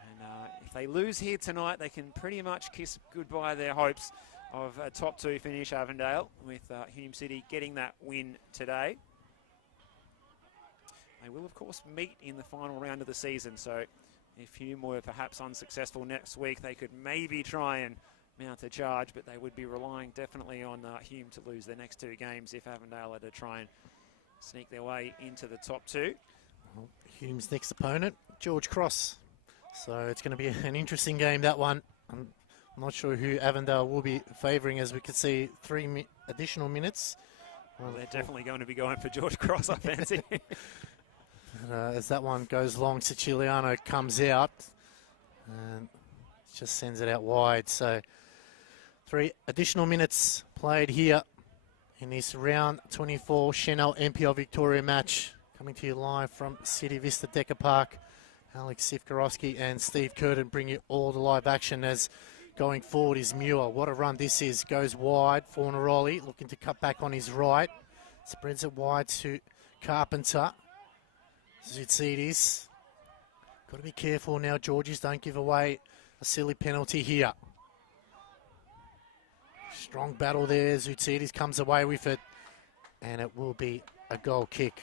And if they lose here tonight, they can pretty much kiss goodbye their hopes of a top 2 finish, Avondale, with Hume City getting that win today. They will, of course, meet in the final round of the season, so if Hume were perhaps unsuccessful next week, they could maybe try and mount a charge, but they would be relying definitely on Hume to lose their next 2 games if Avondale are to try and sneak their way into the top 2. Well, Hume's next opponent, George Cross. So it's going to be an interesting game, that one. I'm not sure who Avondale will be favouring, as we can see 3 additional minutes. Well, they're definitely going to be going for George Cross, I fancy. As that one goes long, Siciliano comes out and just sends it out wide. So 3 additional minutes played here in this round 24 Chanel NPL Victoria match. Coming to you live from City Vista Decker Park. Alex Sivkarowski and Steve Curtin bring you all the live action as going forward is Muir. What a run this is. Goes wide. Fornaroli looking to cut back on his right. Spreads it wide to Carpenter. Zoutsidis. Got to be careful now, Georgies. Don't give away a silly penalty here. Strong battle there. Zoutsidis comes away with it. And it will be a goal kick.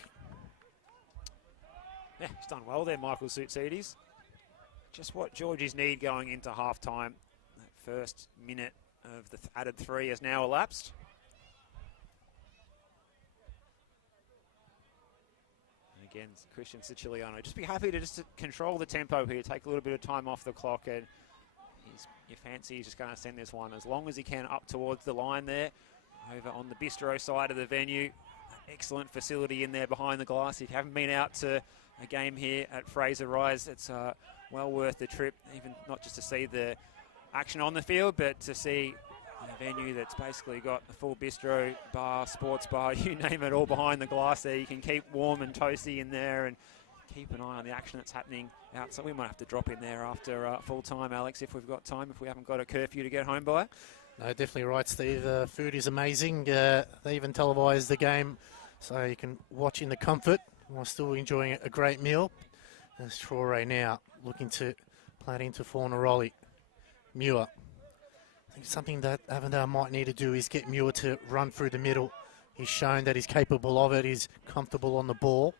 Yeah, he's done well there, Michael Zoutsidis. Just what Georgies need going into half-time. That first minute of the added 3 has now elapsed. And again, Christian Siciliano. Just be happy to just control the tempo here, take a little bit of time off the clock, and you fancy he's just going to send this one as long as he can up towards the line there. Over on the bistro side of the venue. Excellent facility in there behind the glass. If you haven't been out to a game here at Fraser Rise, it's well worth the trip, even not just to see the action on the field, but to see a venue that's basically got a full bistro, bar, sports bar, you name it, all behind the glass there. You can keep warm and toasty in there and keep an eye on the action that's happening out. So we might have to drop in there after full time, Alex, if we've got time, if we haven't got a curfew to get home by. No, definitely right, Steve. Food is amazing. They even televise the game so you can watch in the comfort while still enjoying a great meal. There's Traore now looking to play it into Fornaroli. Muir. I think something that Avondale might need to do is get Muir to run through the middle. He's shown that he's capable of it. He's comfortable on the ball.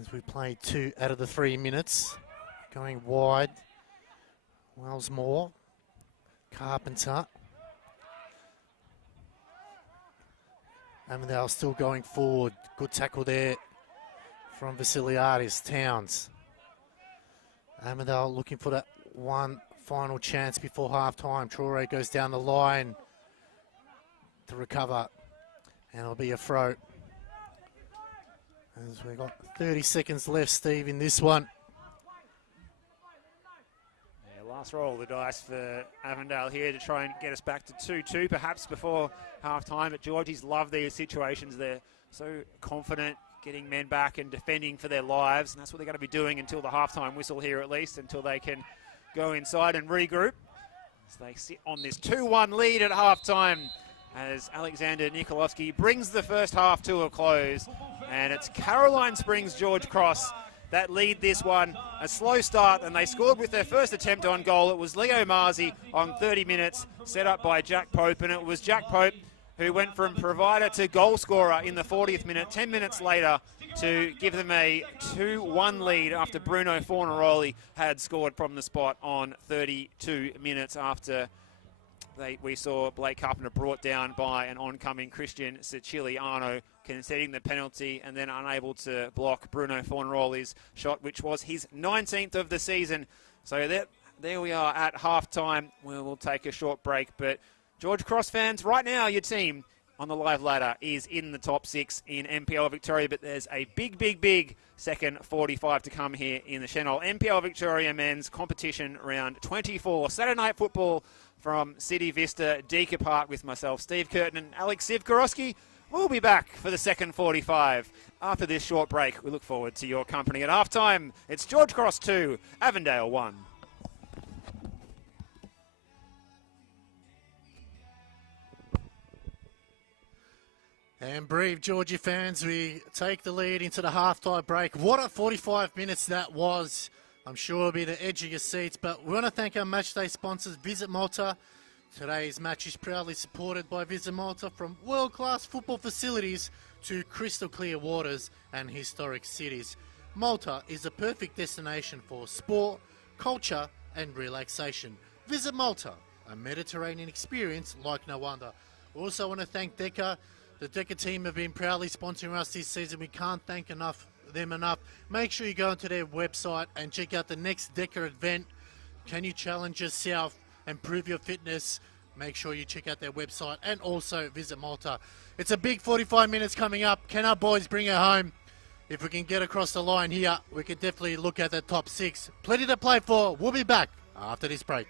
As we played 2 out of the 3 minutes. Going wide. Wellsmore. Carpenter. Avondale still going forward. Good tackle there from Vasiliadis. Towns. Avondale looking for that one final chance before half-time. Traore goes down the line to recover. And it'll be a throw. As we've got 30 seconds left, Steve, in this one. Last roll of the dice for Avondale here to try and get us back to 2-2 perhaps before half-time. But Georgies love these situations. They're so confident getting men back and defending for their lives. And that's what they're going to be doing until the half-time whistle here at least, until they can go inside and regroup. As they sit on this 2-1 lead at half-time as Alexander Nikolovsky brings the first half to a close. And it's Caroline Springs George Cross that lead this one. A slow start, and they scored with their first attempt on goal. It was Leo Marzi on 30 minutes, set up by Jack Pope, and it was Jack Pope who went from provider to goal scorer in the 40th minute, 10 minutes later, to give them a 2-1 lead after Bruno Fornaroli had scored from the spot on 32 minutes after we saw Blake Carpenter brought down by an oncoming Christian Siciliano, conceding the penalty and then unable to block Bruno Fornaroli's shot, which was his 19th of the season. So there we are at half-time. We'll take a short break. But George Cross fans, right now your team on the live ladder is in the top 6 in NPL Victoria, but there's a big second 45 to come here in the Chanel NPL Victoria Men's Competition Round 24. Saturday night football from City Vista Decker Park with myself, Steve Curtin, and Alex Sivkarowski. We'll be back for the second 45 after this short break. We look forward to your company at halftime. It's George Cross 2, Avondale 1. And brave Georgie fans, we take the lead into the halftime break. What a 45 minutes that was. I'm sure it'll be the edge of your seats, but we want to thank our matchday sponsors, Visit Malta. Today's match is proudly supported by Visit Malta, from world-class football facilities to crystal clear waters and historic cities. Malta is the perfect destination for sport, culture and relaxation. Visit Malta, a Mediterranean experience like no other. We also want to thank Decker. The Decker team have been proudly sponsoring us this season. We can't thank them enough. Make sure you go onto their website and check out the next Decker event. Can you challenge yourself and prove your fitness, make sure you check out their website and also visit Malta. It's a big 45 minutes coming up. Can our boys bring it home? If we can get across the line here, we can definitely look at the top 6. Plenty to play for. We'll be back after this break.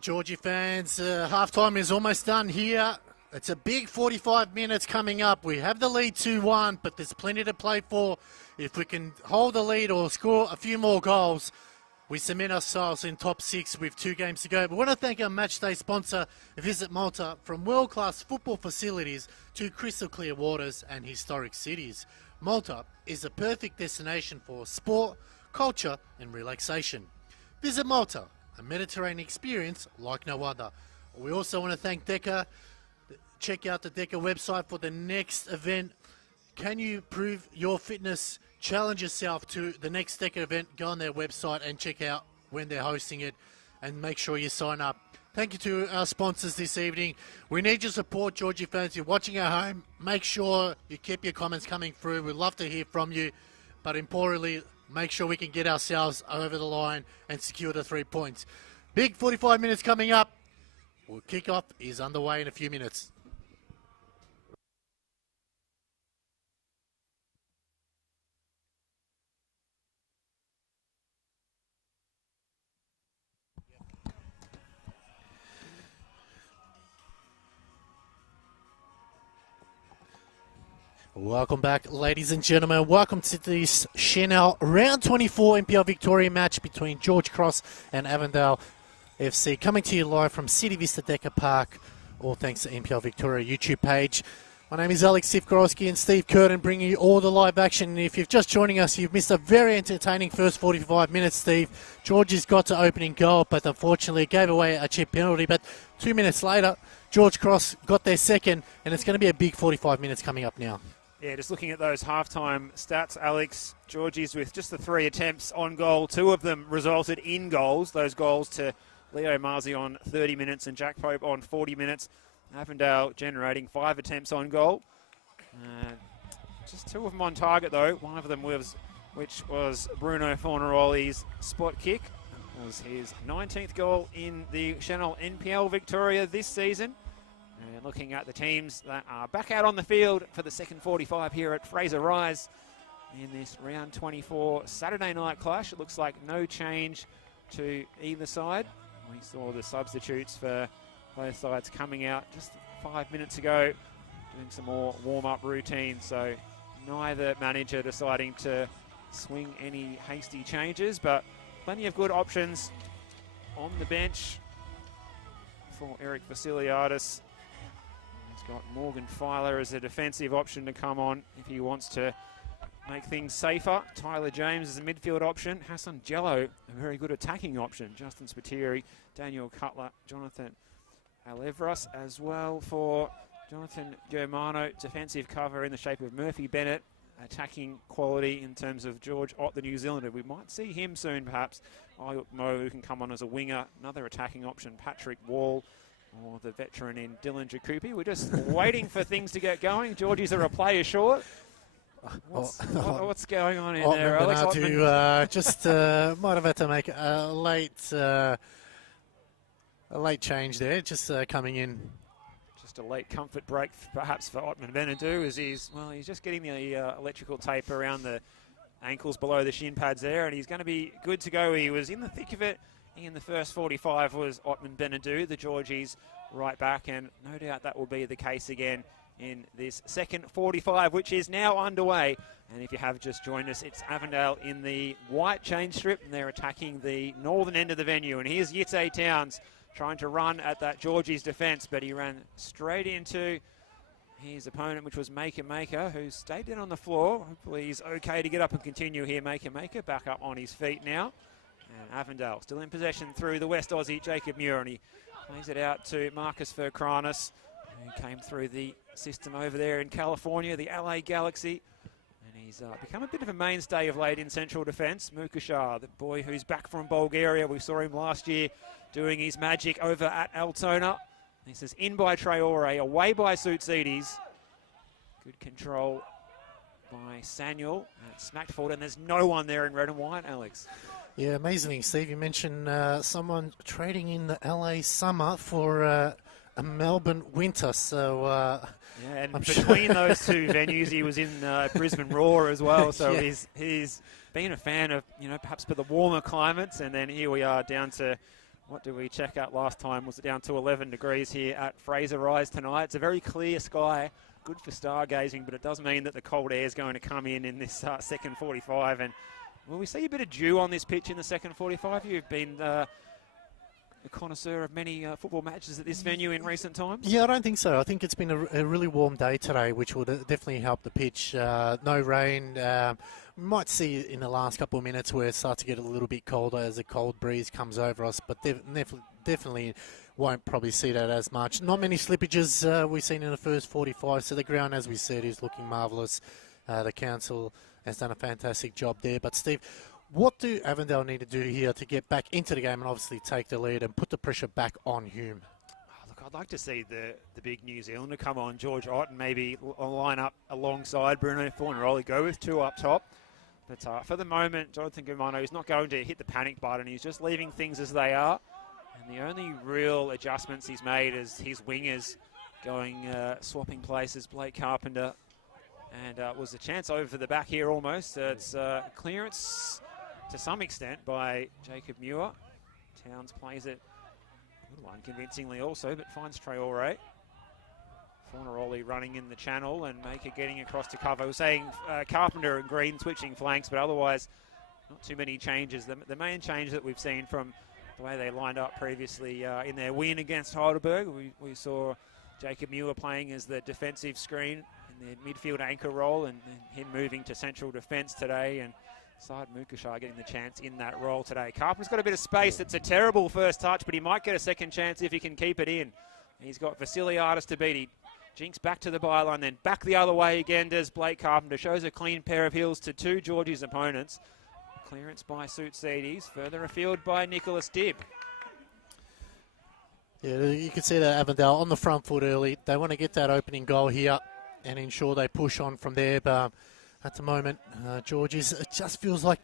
Georgie fans, halftime is almost done here. It's a big 45 minutes coming up. We have the lead 2-1, but there's plenty to play for. If we can hold the lead or score a few more goals, we cement ourselves in top 6 with 2 games to go. But I want to thank our matchday sponsor, Visit Malta, from world-class football facilities to crystal clear waters and historic cities. Malta is a perfect destination for sport, culture and relaxation. Visit Malta, a Mediterranean experience like no other. We also want to thank Deca. Check out the Deca website for the next event. Can you prove your fitness? Challenge yourself to the next Deca event. Go on their website and check out when they're hosting it and make sure you sign up. Thank you to our sponsors this evening. We need your support, Georgie fans. You're watching at home. Make sure you keep your comments coming through. We'd love to hear from you. But importantly, make sure we can get ourselves over the line and secure the 3 points. Big 45 minutes coming up. Well, kickoff is underway in a few minutes. Welcome back, ladies and gentlemen. Welcome to this Chanel Round 24 NPL Victoria match between George Cross and Avondale FC. Coming to you live from City Vista Deca Park, all thanks to NPL Victoria YouTube page. My name is Alex Sivkorowski and Steve Curtin bringing you all the live action. And if you're just joining us, you've missed a very entertaining first 45 minutes, Steve. George has got to opening goal, but unfortunately gave away a chip penalty. But 2 minutes later, George Cross got their second, and it's going to be a big 45 minutes coming up now. Yeah, just looking at those halftime stats, Alex, Georgie's with just the 3 attempts on goal. 2 of them resulted in goals. Those goals to Leo Marzi on 30 minutes and Jack Pope on 40 minutes. Avondale generating 5 attempts on goal. Just 2 of them on target, though. One of them which was Bruno Fornaroli's spot kick. It was his 19th goal in the Chanel NPL Victoria this season. And looking at the teams that are back out on the field for the second 45 here at Fraser Rise in this round 24 Saturday night clash. It looks like no change to either side. We saw the substitutes for both sides coming out just 5 minutes ago, doing some more warm-up routine. So neither manager deciding to swing any hasty changes, but plenty of good options on the bench for Eric Vasiliadis. He's got Morgan Filer as a defensive option to come on if he wants to make things safer. Tyler James is a midfield option. Hassan Jello, a very good attacking option. Justin Spiteri, Daniel Cutler, Jonathan Alevras as well for Jonathan Germano. Defensive cover in the shape of Murphy Bennett. Attacking quality in terms of George Ott, the New Zealander. We might see him soon, perhaps. Ayuk Mo, who can come on as a winger. Another attacking option, Patrick Wall, or the veteran in Dylan Jacoupy. We're just waiting for things to get going. Georgie's are a player short. What's going on in there, Alex? Might have had to make a late change there, just coming in. Just a late comfort break, perhaps, for Ottman Benadou, as he's just getting the electrical tape around the ankles below the shin pads there, and he's going to be good to go. He was in the thick of it in the first 45 was Ottman Benadou, the Georgies right back, and no doubt that will be the case again in this second 45, which is now underway. And if you have just joined us, it's Avondale in the white change strip, and they're attacking the northern end of the venue. And here's Yitzay Towns trying to run at that Georgie's defence, but he ran straight into his opponent, which was Maker, who stayed down on the floor. Hopefully he's okay to get up and continue here. Maker back up on his feet now. And Avondale still in possession through the West Aussie, Jacob Muir, and he plays it out to Marcus Verkranis, who came through the system over there in California, the LA Galaxy. And he's become a bit of a mainstay of late in central defence. Mukashar, the boy who's back from Bulgaria. We saw him last year doing his magic over at Altona. This is in by Traore, away by Sutsides. Good control by Samuel. Smacked forward, and there's no one there in red and white, Alex. Yeah, amazing, Steve. You mentioned someone trading in the LA summer for a Melbourne winter. So yeah, and between those two venues, he was in Brisbane Roar as well. So yeah. he's been a fan of, perhaps for the warmer climates, and then here we are down to What did we check out last time? Was it down to 11 degrees here at Fraser Rise tonight? It's a very clear sky, good for stargazing, but it does mean that the cold air is going to come in this second 45. And will we see a bit of dew on this pitch in the second 45? You've been a connoisseur of many football matches at this venue in recent times. Yeah, I don't think so. I think it's been a really warm day today, which will definitely help the pitch. No rain. We might see in the last couple of minutes where it starts to get a little bit colder as a cold breeze comes over us, but definitely won't probably see that as much. Not many slippages we've seen in the first 45, so the ground, as we said, is looking marvellous. The council has done a fantastic job there. But, Steve, what do Avondale need to do here to get back into the game and obviously take the lead and put the pressure back on Hume? Look, I'd like to see the big New Zealander come on, George Ott, and maybe line up alongside Bruno Fornaroli, go with two up top. But for the moment, Jonathan Gumano is not going to hit the panic button. He's just leaving things as they are. And the only real adjustments he's made is his wingers going, swapping places. Blake Carpenter, and was a chance over the back here almost. It's clearance to some extent by Jacob Muir. Towns plays it good one convincingly also, but finds Traore. Fornaroli running in the channel and Maker getting across to cover. We're saying Carpenter and Green switching flanks, but otherwise not too many changes. The main change that we've seen from the way they lined up previously in their win against Heidelberg, we saw Jacob Muir playing as the defensive screen in their midfield anchor role, and him moving to central defence today, and Saad Mukashar getting the chance in that role today. Carpenter's got a bit of space. It's a terrible first touch, but he might get a second chance if he can keep it in. He's got Vasiliadis to beat. He jinks back to the byline, then back the other way again does Blake Carpenter. Shows a clean pair of heels to two Georgie's opponents. Clearance by Sutsides, further afield by Nicholas Dibb. Yeah, you can see that Avondale on the front foot early. They want to get that opening goal here and ensure they push on from there. But at the moment, Georgie's, it just feels like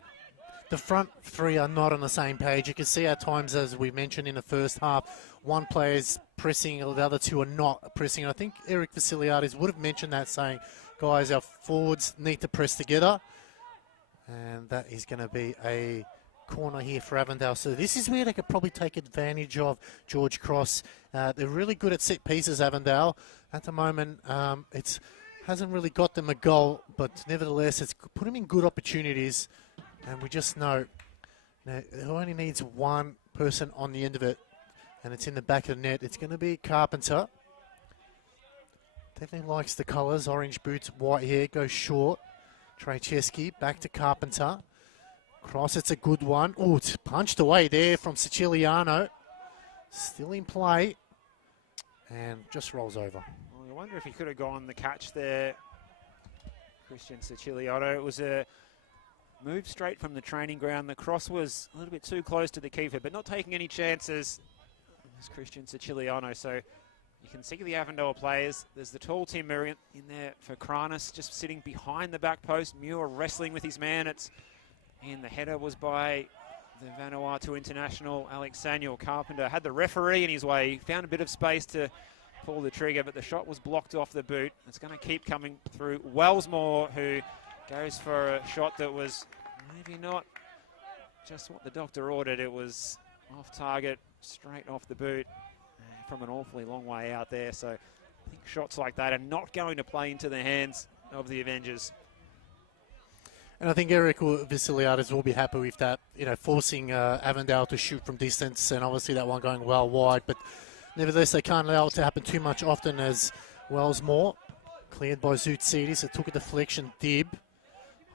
the front three are not on the same page. You can see at times, as we mentioned in the first half, one player is pressing, the other two are not pressing. I think Eric Vasiliadis would have mentioned that, saying, guys, our forwards need to press together. And that is going to be a corner here for Avondale. So this is where they could probably take advantage of George Cross. They're really good at set pieces, Avondale. At the moment, it hasn't really got them a goal, but nevertheless, it's put them in good opportunities. And we just know it only needs one person on the end of it, and it's in the back of the net. It's going to be Carpenter. Definitely likes the colours. Orange boots, white hair, goes short. Trejcheski back to Carpenter. Cross, it's a good one. Oh, it's punched away there from Siciliano. Still in play. And just rolls over. Well, I wonder if he could have gone the catch there, Christian Siciliano. It was a move straight from the training ground. The cross was a little bit too close to the keeper, but not taking any chances as Christian Siciliano. So you can see the Avondale players. There's the tall Tim Murray in there for Kranis, just sitting behind the back post. Muir wrestling with his man. And the header was by the Vanuatu international, Alex Samuel. Carpenter had the referee in his way. He found a bit of space to pull the trigger, but the shot was blocked off the boot. It's going to keep coming through. Wellsmore, who goes for a shot that was maybe not just what the doctor ordered. It was off target, straight off the boot from an awfully long way out there. So I think shots like that are not going to play into the hands of the Avengers. And I think Eric Vasiliadis will be happy with that, forcing Avondale to shoot from distance, and obviously that one going well wide. But nevertheless, they can't allow it to happen too much often, as Wellsmore cleared by Zoutsidis. It took a deflection. Dibb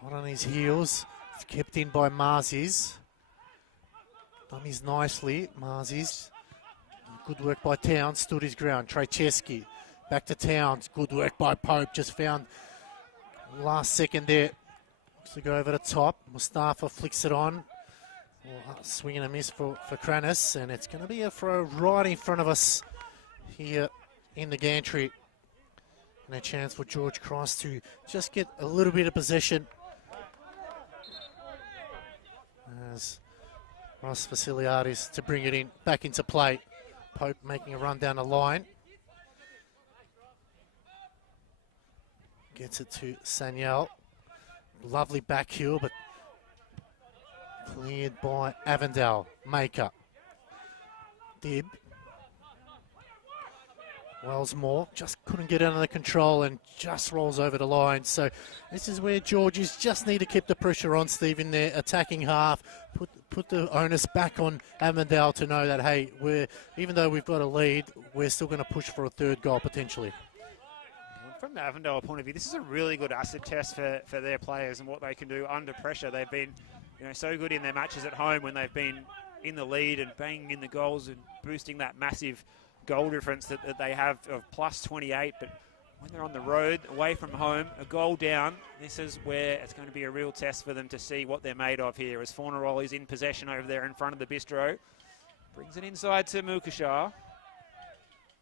hot on his heels. It's kept in by Marzis. Dummies nicely. Marzis. Good work by Towns. Stood his ground. Trejcheski back to Towns. Good work by Pope. Just found last second there to go over the top. Mustafa flicks it on. Swing and a miss for Kranis, and it's going to be a throw right in front of us here in the gantry. And a chance for George Cross to just get a little bit of possession. As Ross Vasiliadis to bring it in, back into play. Pope making a run down the line. Gets it to Sanyel. Lovely back heel, but cleared by Avondale. Maker. Dib. Wellsmore just couldn't get under the control and just rolls over the line. So this is where Georgies just need to keep the pressure on, Steve, in their attacking half. Put the onus back on Avondale to know that, hey, even though we've got a lead, we're still going to push for a third goal potentially. From the Avondale point of view, this is a really good acid test for their players and what they can do under pressure. They've been so good in their matches at home when they've been in the lead and banging in the goals and boosting that massive goal difference that they have of plus 28. But when they're on the road, away from home, a goal down, this is where it's going to be a real test for them to see what they're made of here. As Fornaroli's in possession over there in front of the bistro. Brings it inside to Mukashar.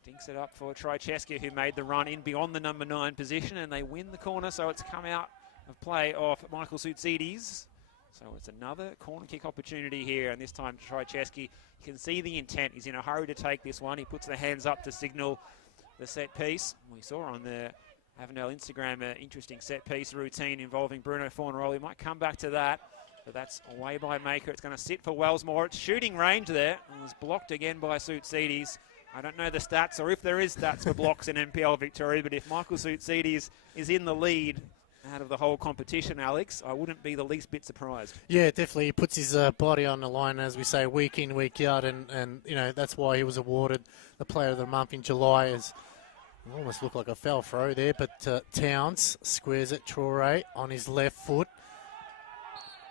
Dinks it up for Trycheski, who made the run in beyond the number 9 position, and they win the corner, so it's come out of play off Michael Soutsides. So it's another corner kick opportunity here, and this time Trycheski, you can see the intent. He's in a hurry to take this one. He puts the hands up to signal the set piece. We saw on the Avondale Instagram an interesting set piece routine involving Bruno Fornaroli. Might come back to that, but that's away by Maker. It's going to sit for Wellsmore. It's shooting range there. It was blocked again by Soutsides. I don't know the stats, or if there is stats for blocks in NPL Victoria, but if Michael Soutsides is in the lead out of the whole competition, Alex, I wouldn't be the least bit surprised. Yeah, definitely. He puts his body on the line, as we say, week in, week out, and that's why he was awarded the Player of the Month in July. It almost looked like a foul throw there, but Towns squares it, Traore on his left foot.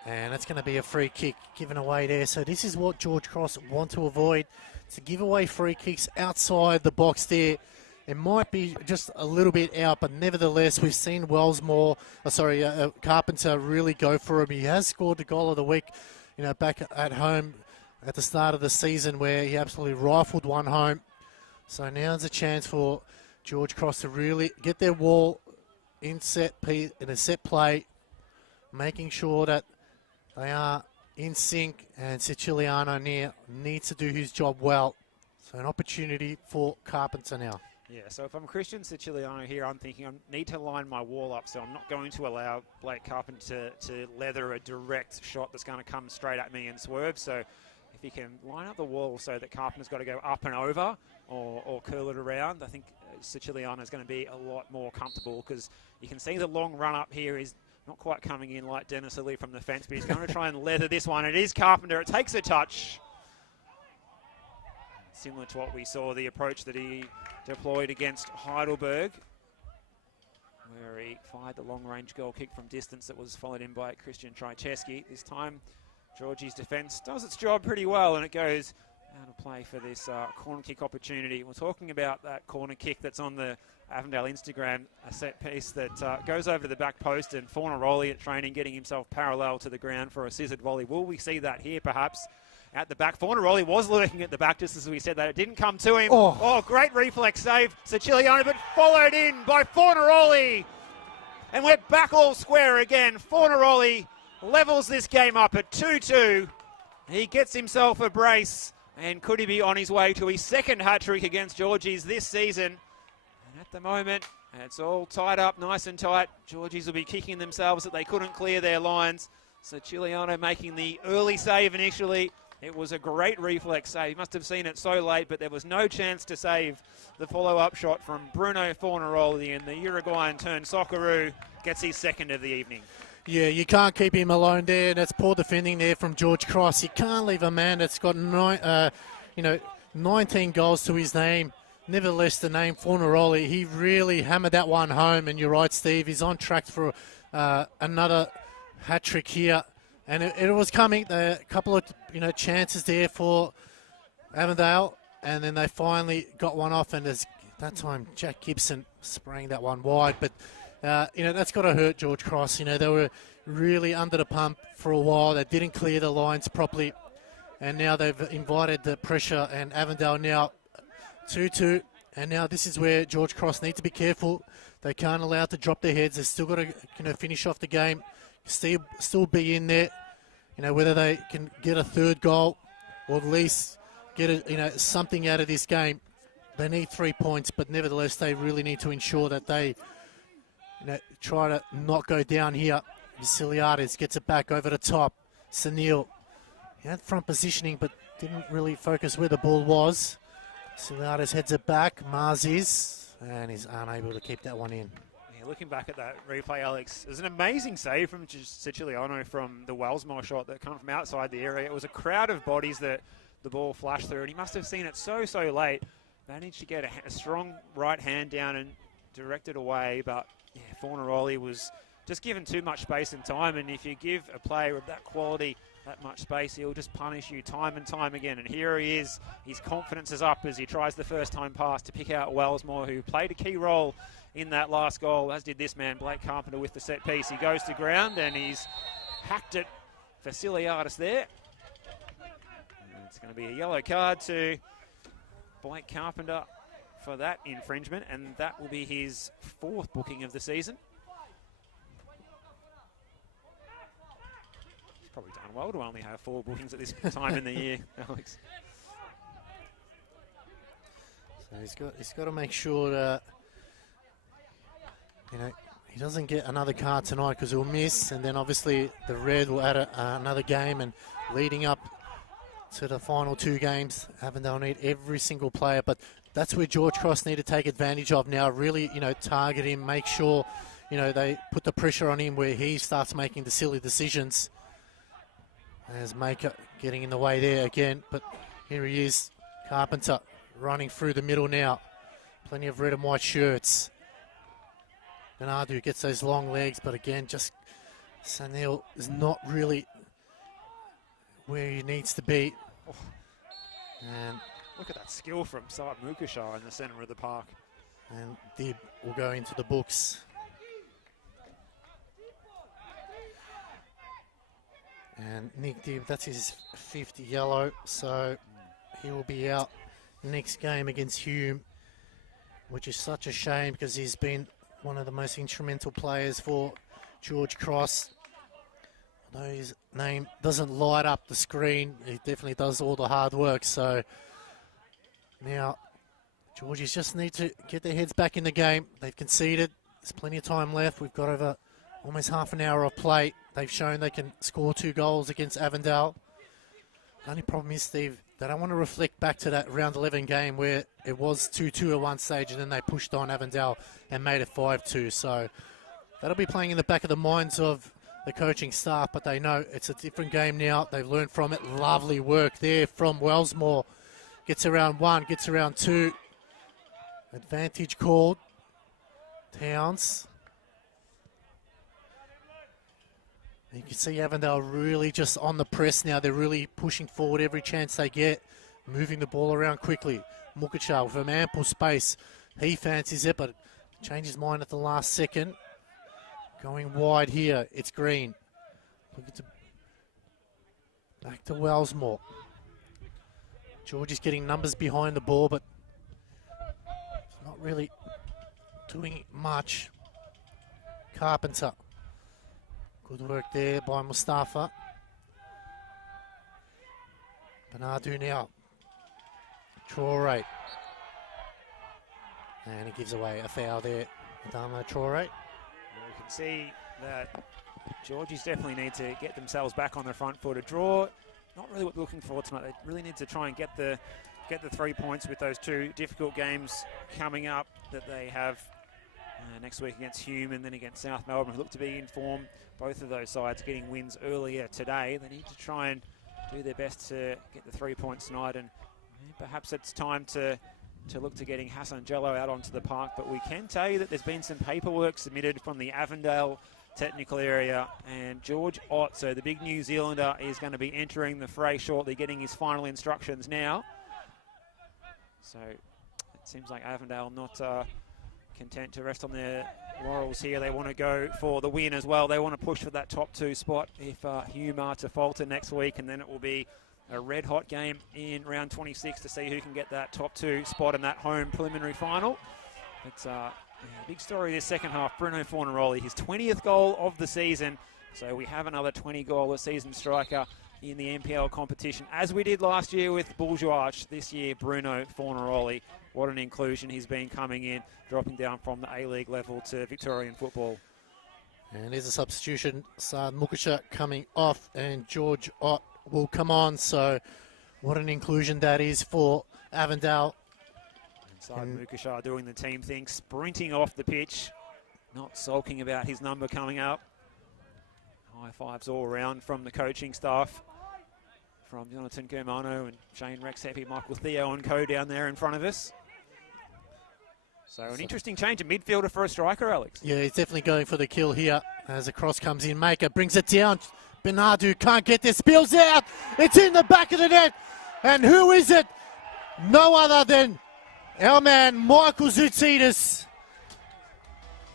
And that's going to be a free kick given away there. So this is what George Cross want to avoid, to give away free kicks outside the box there. It might be just a little bit out, but nevertheless, we've seen Carpenter really go for him. He has scored the goal of the week, back at home at the start of the season where he absolutely rifled one home. So now's a chance for George Cross to really get their wall in a set play, making sure that they are in sync, and Siciliano needs to do his job well. So an opportunity for Carpenter now. Yeah, so if I'm Christian Siciliano here, I'm thinking I need to line my wall up, so I'm not going to allow Blake Carpenter to leather a direct shot that's going to come straight at me and swerve. So if he can line up the wall so that Carpenter's got to go up and over or curl it around, I think Siciliano is going to be a lot more comfortable, because you can see the long run up here is not quite coming in like Dennis Lee from the fence, but he's going to try and leather this one. It is Carpenter. It takes a touch. Similar to what we saw, the approach that he deployed against Heidelberg, where he fired the long-range goal kick from distance that was followed in by Christian Trycheski. This time, Georgie's defence does its job pretty well, and it goes out of play for this corner kick opportunity. We're talking about that corner kick that's on the Avondale Instagram, a set piece that goes over to the back post, and Fornaroli at training getting himself parallel to the ground for a scissored volley. Will we see that here perhaps at the back? Fornaroli was lurking at the back, just as we said that. It didn't come to him. Oh, great reflex save, Siciliano, but followed in by Fornaroli. And we're back all square again. Fornaroli levels this game up at 2-2. He gets himself a brace, and could he be on his way to his second hat-trick against Georgies this season? And at the moment, it's all tied up nice and tight. Georgies will be kicking themselves that they couldn't clear their lines. Siciliano making the early save initially. It was a great reflex save. He must have seen it so late, but there was no chance to save the follow-up shot from Bruno Fornaroli, and the Uruguayan turned Socceroo gets his second of the evening. Yeah, you can't keep him alone there. That's poor defending there from George Cross. You can't leave a man that's got 19 goals to his name. Nevertheless, the name Fornaroli, he really hammered that one home. And you're right, Steve, he's on track for another hat-trick here. And it was coming, a couple of chances there for Avondale, and then they finally got one off, and there's that time Jack Gibson spraying that one wide. But that's got to hurt George Cross. They were really under the pump for a while. They didn't clear the lines properly, and now they've invited the pressure, and Avondale now 2-2. And now this is where George Cross need to be careful. They can't allow it to drop their heads. They've still got to finish off the game, still be in there. Whether they can get a third goal or at least get something out of this game. They need 3 points, but nevertheless, they really need to ensure that they try to not go down here. Vasiliades gets it back over the top. Sunil, he had front positioning, but didn't really focus where the ball was. Siliades heads it back, Mars is, and he's unable to keep that one in. Yeah, looking back at that replay, Alex, it was an amazing save from Siciliano from the Wellsmore shot that come from outside the area. It was a crowd of bodies that the ball flashed through, and he must have seen it so late. Managed to get a strong right hand down and direct it away, but yeah, Fornaroli was just given too much space and time, and if you give a player of that quality that much space, he'll just punish you time and time again. And here he is. His confidence is up as he tries the first-time pass to pick out Wellsmore, who played a key role in that last goal, as did this man, Blake Carpenter, with the set piece. He goes to ground, and he's hacked it for Siliades there. And it's going to be a yellow card to Blake Carpenter for that infringement, and that will be his 4th booking of the season. Probably done well to only have 4 bookings at this time in the year, Alex. So he's got to make sure that he doesn't get another card tonight, because he'll miss, and then obviously the red will add another game, and leading up to the final 2 games, Avondale need every single player, but that's where George Cross need to take advantage of now. Really, target him, make sure they put the pressure on him where he starts making the silly decisions. There's Maker getting in the way there again, but here he is, Carpenter running through the middle now. Plenty of red and white shirts. Bernardo gets those long legs, but again, just Sanil is not really where he needs to be. And look at that skill from Saad Mukashar in the centre of the park. And Dib will go into the books. And Nick Dib, that's his 5th yellow, so he will be out next game against Hume, which is such a shame because he's been one of the most instrumental players for George Cross. Although his name doesn't light up the screen, he definitely does all the hard work. So now Georgies just need to get their heads back in the game. They've conceded. There's plenty of time left. We've got over almost half an hour of play. They've shown they can score 2 goals against Avondale. The only problem is, Steve, they don't want to reflect back to that round 11 game where it was 2-2 at one stage and then they pushed on Avondale and made it 5-2. So that'll be playing in the back of the minds of the coaching staff, but they know it's a different game now. They've learned from it. Lovely work there from Wellsmore. Gets around 1, gets around 2. Advantage called. Towns. You can see Avondale really just on the press now. They're really pushing forward every chance they get, moving the ball around quickly. Mukachar with ample space. He fancies it, but changes mind at the last second. Going wide here. It's Green. Back to Wellsmore. George is getting numbers behind the ball, but not really doing much. Carpenter. Good work there by Mustafa. Bernardo now. Traore. And he gives away a foul there. Adamo Traore. You can see that Georgies definitely need to get themselves back on the front foot. A draw, not really what they're looking for tonight. They really need to try and get the 3 points with those 2 difficult games coming up that they have next week against Hume and then against South Melbourne, who look to be in form. Both of those sides getting wins earlier today. They need to try and do their best to get the 3 points tonight, and perhaps it's time to look to getting Hassan Jello out onto the park. But we can tell you that there's been some paperwork submitted from the Avondale technical area, and George Ott, so the big New Zealander, is going to be entering the fray shortly, getting his final instructions now. So it seems like Avondale not content to rest on their laurels here. They want to go for the win as well. They want to push for that top 2 spot if Hume are to falter next week, and then it will be a red-hot game in round 26 to see who can get that top 2 spot in that home preliminary final. It's a big story this second half. Bruno Fornaroli, his 20th goal of the season. So we have another 20-goal-a-season striker in the NPL competition, as we did last year with Bourgeois. This year, Bruno Fornaroli. What an inclusion he's been coming in, dropping down from the A-League level to Victorian football. And there's a substitution. Saad Mukasha coming off, and George Ott will come on. So What an inclusion that is for Avondale. Inside Mukashar doing the team thing, sprinting off the pitch, not sulking about his number coming up. High fives all around from the coaching staff, from Jonathan Germano and Shane Rexhappy, Michael Theo and co down there in front of us. So an interesting change in midfielder for a striker, Alex. Yeah, he's definitely going for the kill here as the cross comes in. Maker brings it down. Bernardo can't get this, spills out. It's in the back of the net. And who is it? No other than our man, Michael Zoutsidis.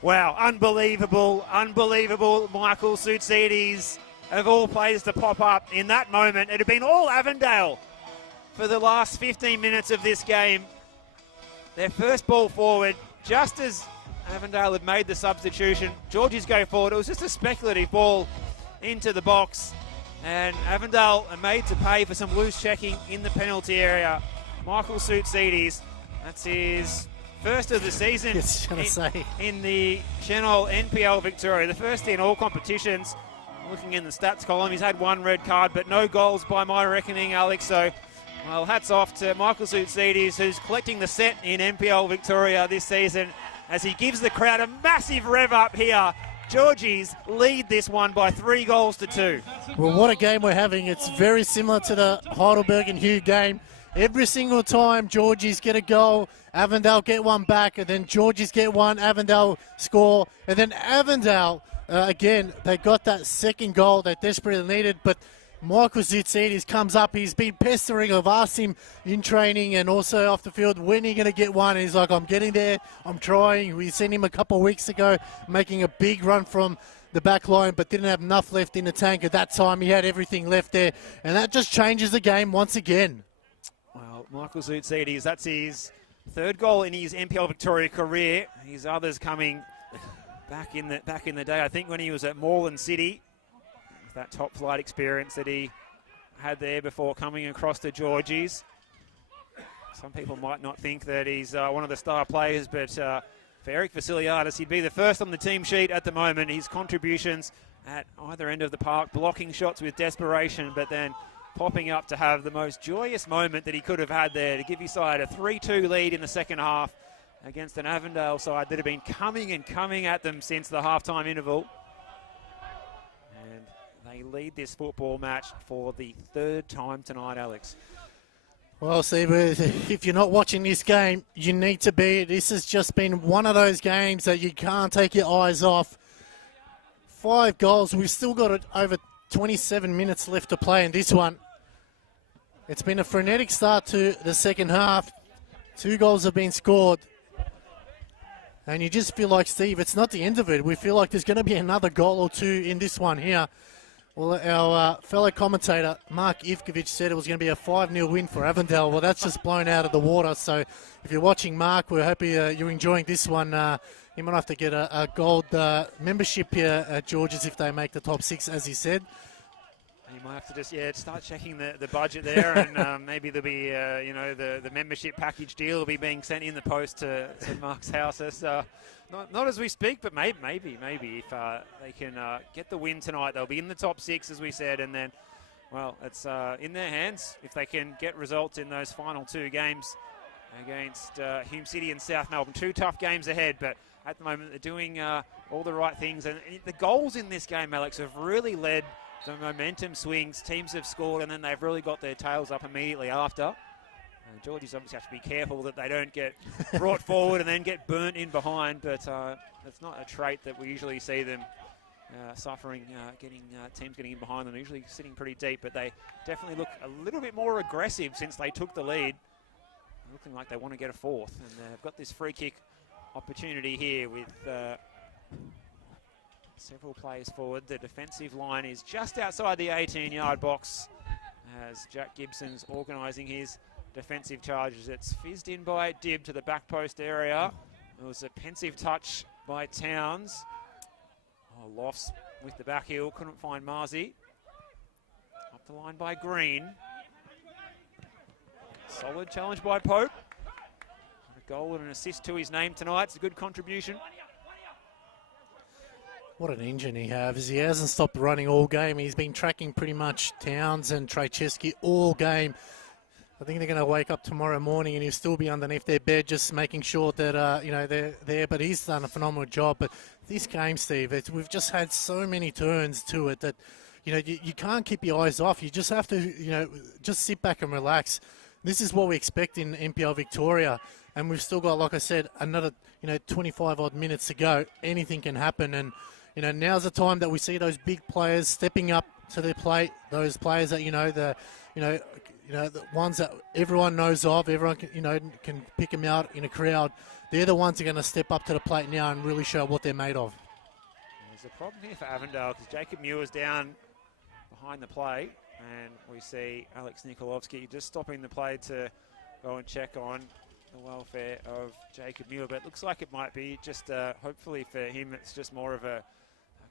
Wow, unbelievable, unbelievable. Michael Zoutsidis, of all players to pop up in that moment. It had been all Avondale for the last 15 minutes of this game. Their first ball forward, just as Avondale had made the substitution. Georgies go forward. It was just a speculative ball into the box. And Avondale are made to pay for some loose checking in the penalty area. Michael Zoutsidis, that's his first of the season in the Channel NPL Victoria. The first in all competitions. Looking in the stats column, he's had one red card, but no goals by my reckoning, Alex. So, well, hats off to Michael Zoutsidis, who's collecting the set in NPL Victoria this season as he gives the crowd a massive rev up here. Georgies lead this one by 3-2. Well, what a game we're having. It's very similar to the Heidelberg and Hugh game. Every single time Georgies get a goal, Avondale get one back, and then Georgies get one, Avondale score, and then Avondale, again, they got that second goal they desperately needed, but Michael Zoutsidis comes up. He's been pestering. I've asked him in training and also off the field, when are you going to get one? And he's like, I'm getting there. I'm trying. We seen him a couple of weeks ago making a big run from the back line, but didn't have enough left in the tank. At that time, he had everything left there. And that just changes the game once again. Well, Michael Zoutsidis, that's his third goal in his NPL Victoria career. His others coming back in the day, I think when he was at Moreland City. That top flight experience that he had there before coming across to Georgies. Some people might not think that he's one of the star players, but for Eric Vasiliadis, he'd be the first on the team sheet at the moment. His contributions at either end of the park, blocking shots with desperation, but then popping up to have the most joyous moment that he could have had there to give his side a 3-2 lead in the second half against an Avondale side that had been coming and coming at them since the halftime interval. They lead this football match for the third time tonight, Alex. Well, Steve, if you're not watching this game, you need to be. This has just been one of those games that you can't take your eyes off. 5 goals. We've still got over 27 minutes left to play in this one. It's been a frenetic start to the second half. 2 goals have been scored. And you just feel like, Steve, it's not the end of it. We feel like there's going to be another goal or two in this one here. Well, our fellow commentator, Mark Ivkovic, said it was going to be a 5-0 win for Avondale. Well, that's just blown out of the water. So if you're watching, Mark, we're happy you're enjoying this one. You might have to get a gold membership here at George's if they make the top 6, as he said. You might have to just, start checking the budget there, and maybe there'll be, the membership package deal will be being sent in the post to Mark's house. That's, not as we speak, but maybe if they can get the win tonight, they'll be in the top 6, as we said, and then, well, it's in their hands if they can get results in those final 2 games against Hume City and South Melbourne. 2 tough games ahead, but at the moment they're doing all the right things, and the goals in this game, Alex, have really led to momentum swings. Teams have scored, and then they've really got their tails up immediately after. Georgies obviously have to be careful that they don't get brought forward and then get burnt in behind, but it's not a trait that we usually see them suffering, teams getting in behind them. They're usually sitting pretty deep, but they definitely look a little bit more aggressive since they took the lead. Looking like they want to get a 4th, and they've got this free kick opportunity here with several players forward. The defensive line is just outside the 18-yard box as Jack Gibson's organising his defensive charges. It's fizzed in by Dib to the back post area. It was a pensive touch by Towns. Lofts with the back heel, couldn't find Marzi. Up the line by Green. Solid challenge by Pope. A goal and an assist to his name tonight. It's a good contribution. What an engine he has. He hasn't stopped running all game. He's been tracking pretty much Towns and Trajewski all game. I think they're going to wake up tomorrow morning and he'll still be underneath their bed, just making sure that they're there. But he's done a phenomenal job. But this game, Steve, we've just had so many turns to it that you can't keep your eyes off. You just have to just sit back and relax. This is what we expect in NPL Victoria, and we've still got, like I said, another 25 odd minutes to go. Anything can happen, and now's the time that we see those big players stepping up to their plate. Those players that the ones that everyone knows of, everyone can pick them out in a crowd. They're the ones that are going to step up to the plate now and really show what they're made of. There's a problem here for Avondale because Jacob Muir's down behind the plate, and we see Alex Nikolovsky just stopping the play to go and check on the welfare of Jacob Muir. But it looks like it might be just, hopefully for him, it's just more of a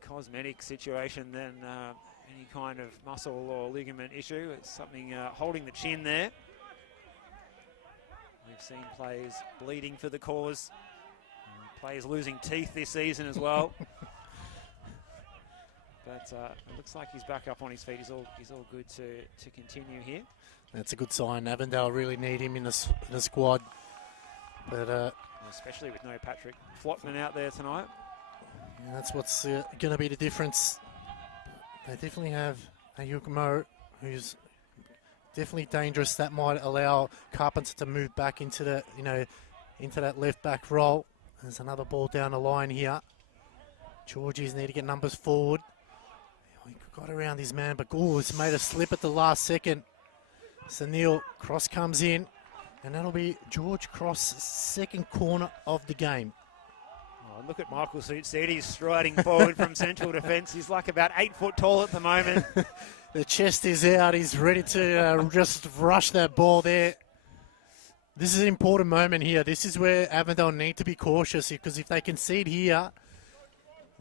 cosmetic situation than any kind of muscle or ligament issue. It's something holding the chin there. We've seen players bleeding for the cause, players losing teeth this season as well. But it looks like he's back up on his feet. He's all good to continue here. That's a good sign. Avondale really need him in the squad. But especially with no Patrick Flotman out there tonight. Yeah, that's what's going to be the difference. They definitely have a Mo, who's definitely dangerous. That might allow Carpenter to move back into the into that left back role. There's another ball down the line here. Georgies need to get numbers forward. He got around his man, but it's made a slip at the last second. Sunil cross comes in, and that'll be George Cross' second corner of the game. Oh, look at Michael Suitsidi striding forward from central defence. He's like about 8 foot tall at the moment. The chest is out. He's ready to just rush that ball there. This is an important moment here. This is where Avondale need to be cautious, because if they concede here,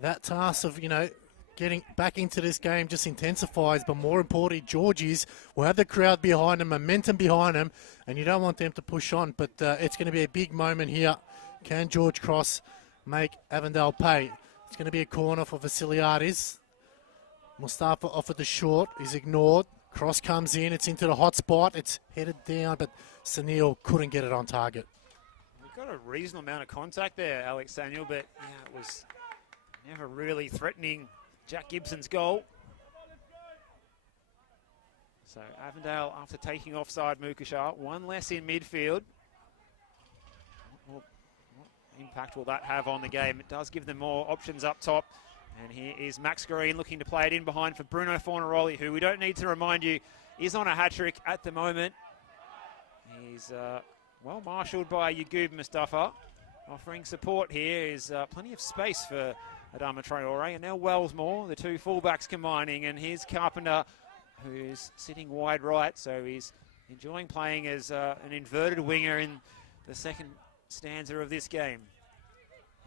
that task of, getting back into this game just intensifies. But more importantly, Georgies will have the crowd behind them, momentum behind them, and you don't want them to push on. But it's going to be a big moment here. Can George Cross make Avondale pay? It's going to be a corner for Vasiliadis. Mustafa offered the short. He's ignored. Cross comes in. It's into the hot spot. It's headed down, but Sunil couldn't get it on target. We've got a reasonable amount of contact there, Alex Samuel, but it was never really threatening Jack Gibson's goal. So Avondale, after taking offside Mukashar, one less in midfield. What impact will that have on the game? It does give them more options up top. And here is Max Green looking to play it in behind for Bruno Fornaroli, who we don't need to remind you is on a hat-trick at the moment. He's well marshalled by Yagub Mustafa. Offering support here is plenty of space for Adama Traore, and now Wellsmore, the two fullbacks combining, and here's Carpenter, who's sitting wide right, so he's enjoying playing as an inverted winger in the second stanza of this game.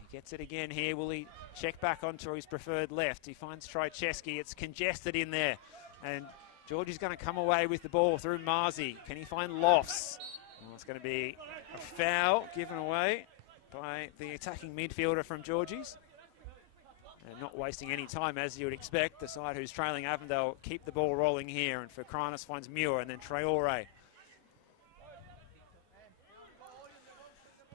He gets it again here. Will he check back onto his preferred left? He finds Trycheski. It's congested in there, and George is going to come away with the ball through Marzi. Can he find Lofts? Well, it's going to be a foul given away by the attacking midfielder from Georgie's. And not wasting any time, as you would expect. The side who's trailing Avondale keep the ball rolling here. And for Kranis finds Muir and then Traore.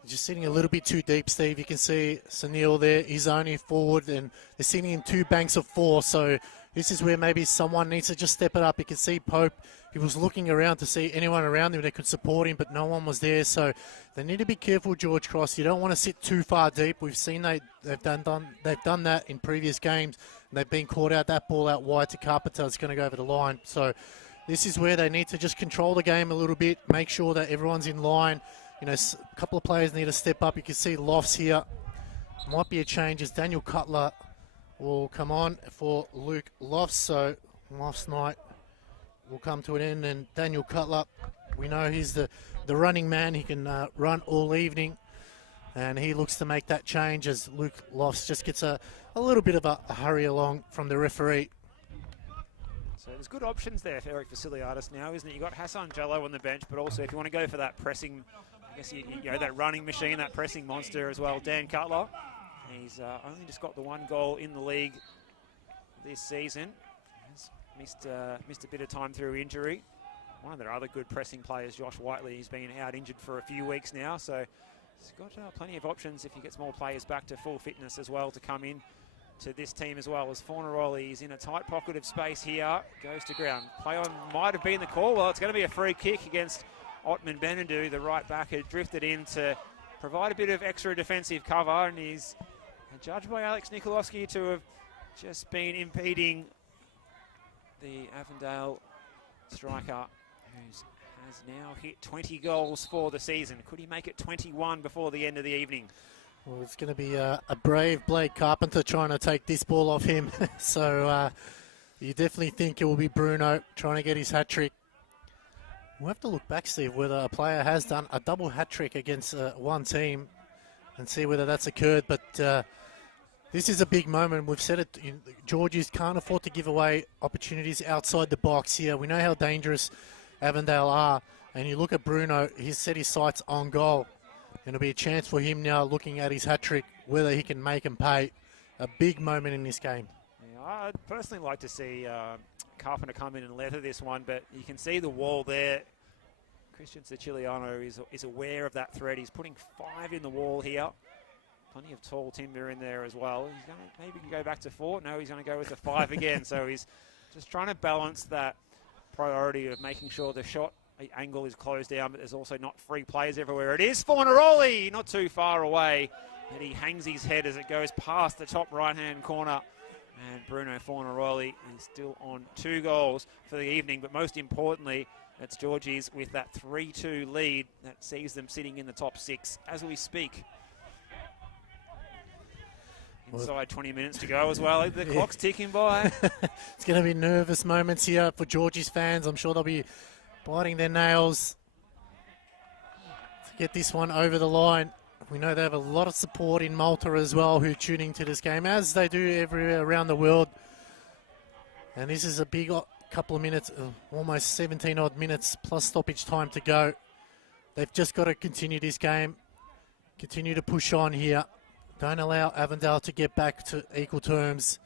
Just sitting a little bit too deep, Steve. You can see Sunil there. He's only forward, and they're sitting in two banks of four. So this is where maybe someone needs to just step it up. You can see Pope. He was looking around to see anyone around him that could support him, but no one was there. So they need to be careful, George Cross. You don't want to sit too far deep. We've seen they've done that in previous games. And they've been caught out. That ball out wide to Carpenter. It's going to go over the line. So this is where they need to just control the game a little bit. Make sure that everyone's in line. A couple of players need to step up. You can see Lofts here. Might be a change as Daniel Cutler will come on for Luke Lofts. So Lofts' night will come to an end, and Daniel Cutler, we know he's the running man. He can run all evening, and he looks to make that change as Luke Lofts just gets a little bit of a hurry along from the referee. So there's good options there for Eric Vasiliadis now, isn't it? You've got Hassan Jallo on the bench, but also if you want to go for that pressing, I guess you know, that running machine, that pressing monster as well, Dan Cutler. He's only just got the one goal in the league this season. He's missed a bit of time through injury. one of their other good pressing players, Josh Whiteley, he's been out injured for a few weeks now, so he's got plenty of options if he gets more players back to full fitness as well to come in to this team as well. As Fornaroli is in a tight pocket of space here, goes to ground. Play on might have been the call. Well, it's going to be a free kick against Ottman Benadou. The right back had drifted in to provide a bit of extra defensive cover, and he's judged by Alex Nikolowski to have just been impeding the Avondale striker, who has now hit 20 goals for the season. Could he make it 21 before the end of the evening? Well, it's going to be a brave Blake Carpenter trying to take this ball off him. So you definitely think it will be Bruno trying to get his hat-trick. We'll have to look back, Steve, whether a player has done a double hat-trick against one team and see whether that's occurred. But this is a big moment. We've said it. Georgies can't afford to give away opportunities outside the box here. We know how dangerous Avondale are. And you look at Bruno, he's set his sights on goal. It'll be a chance for him now, looking at his hat-trick, whether he can make and pay. A big moment in this game. Yeah, I'd personally like to see Carpenter come in and leather this one, but you can see the wall there. Christian Siciliano is aware of that threat. He's putting 5 in the wall here. Plenty of tall timber in there as well. He's going to maybe go back to 4. No, he's going to go with the 5 again. So he's just trying to balance that priority of making sure the shot angle is closed down, but there's also not free players everywhere. It is Fornaroli, not too far away, and he hangs his head as it goes past the top right-hand corner. And Bruno Fornaroli is still on 2 goals for the evening, but most importantly, it's Georgies with that 3-2 lead that sees them sitting in the top 6 as we speak. Inside 20 minutes to go as well. The clock's ticking by. It's going to be nervous moments here for Georgies fans. I'm sure they'll be biting their nails to get this one over the line. We know they have a lot of support in Malta as well who tune into this game, as they do everywhere around the world. And this is a big couple of minutes, almost 17 odd minutes plus stoppage time to go. They've just got to continue this game, continue to push on here. Don't allow Avondale to get back to equal terms,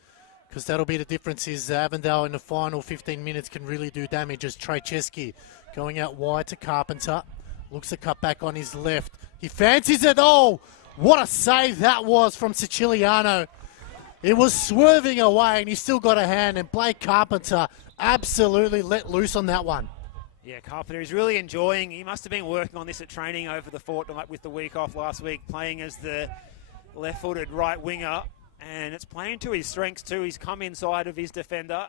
because that'll be the difference. Is Avondale in the final 15 minutes can really do damage, as Trajewski going out wide to Carpenter. Looks to cut back on his left. He fancies it. Oh, what a save that was from Siciliano. It was swerving away, and he still got a hand, and Blake Carpenter absolutely let loose on that one. Yeah, Carpenter is really enjoying. He must have been working on this at training over the fortnight with the week off last week, playing as the left-footed right winger, and it's playing to his strengths too. He's come inside of his defender,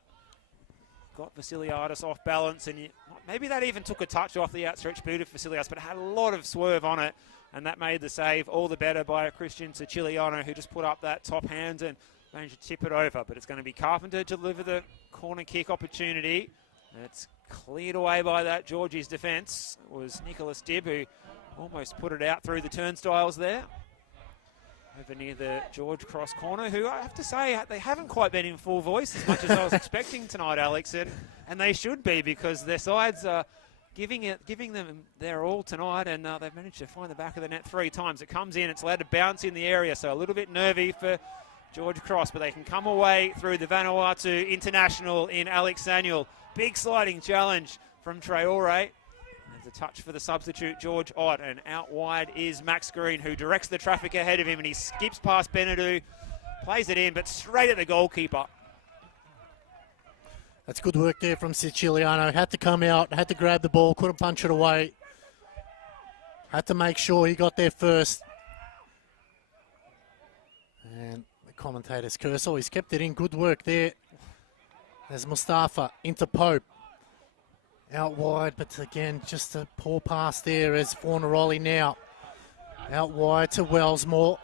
got Vasiliadis off balance, and maybe that even took a touch off the outstretched boot of Vasiliadis, but it had a lot of swerve on it, and that made the save all the better by Christian Siciliano, who just put up that top hand and managed to tip it over. But it's going to be Carpenter to deliver the corner kick opportunity, and it's cleared away by that Georgie's defence. It was Nicholas Dibb who almost put it out through the turnstiles there. Over near the George Cross corner, who I have to say, they haven't quite been in full voice as much as I was expecting tonight, Alex, and they should be, because their sides are giving them their all tonight, and they've managed to find the back of the net 3 times. It comes in, it's allowed to bounce in the area, so a little bit nervy for George Cross, but they can come away through the Vanuatu International in Alex Samuel. Big sliding challenge from Traore. There's a touch for the substitute, George Ott, and out wide is Max Green, who directs the traffic ahead of him, and he skips past Benadou, plays it in, but straight at the goalkeeper. That's good work there from Siciliano. Had to come out, had to grab the ball, couldn't punch it away. Had to make sure he got there first. And the commentator's curse. Oh, he's kept it in. Good work there. There's Mustafa into Pope. Out wide, but again, just a poor pass there as Fornaroli now. Out wide to Wellsmore.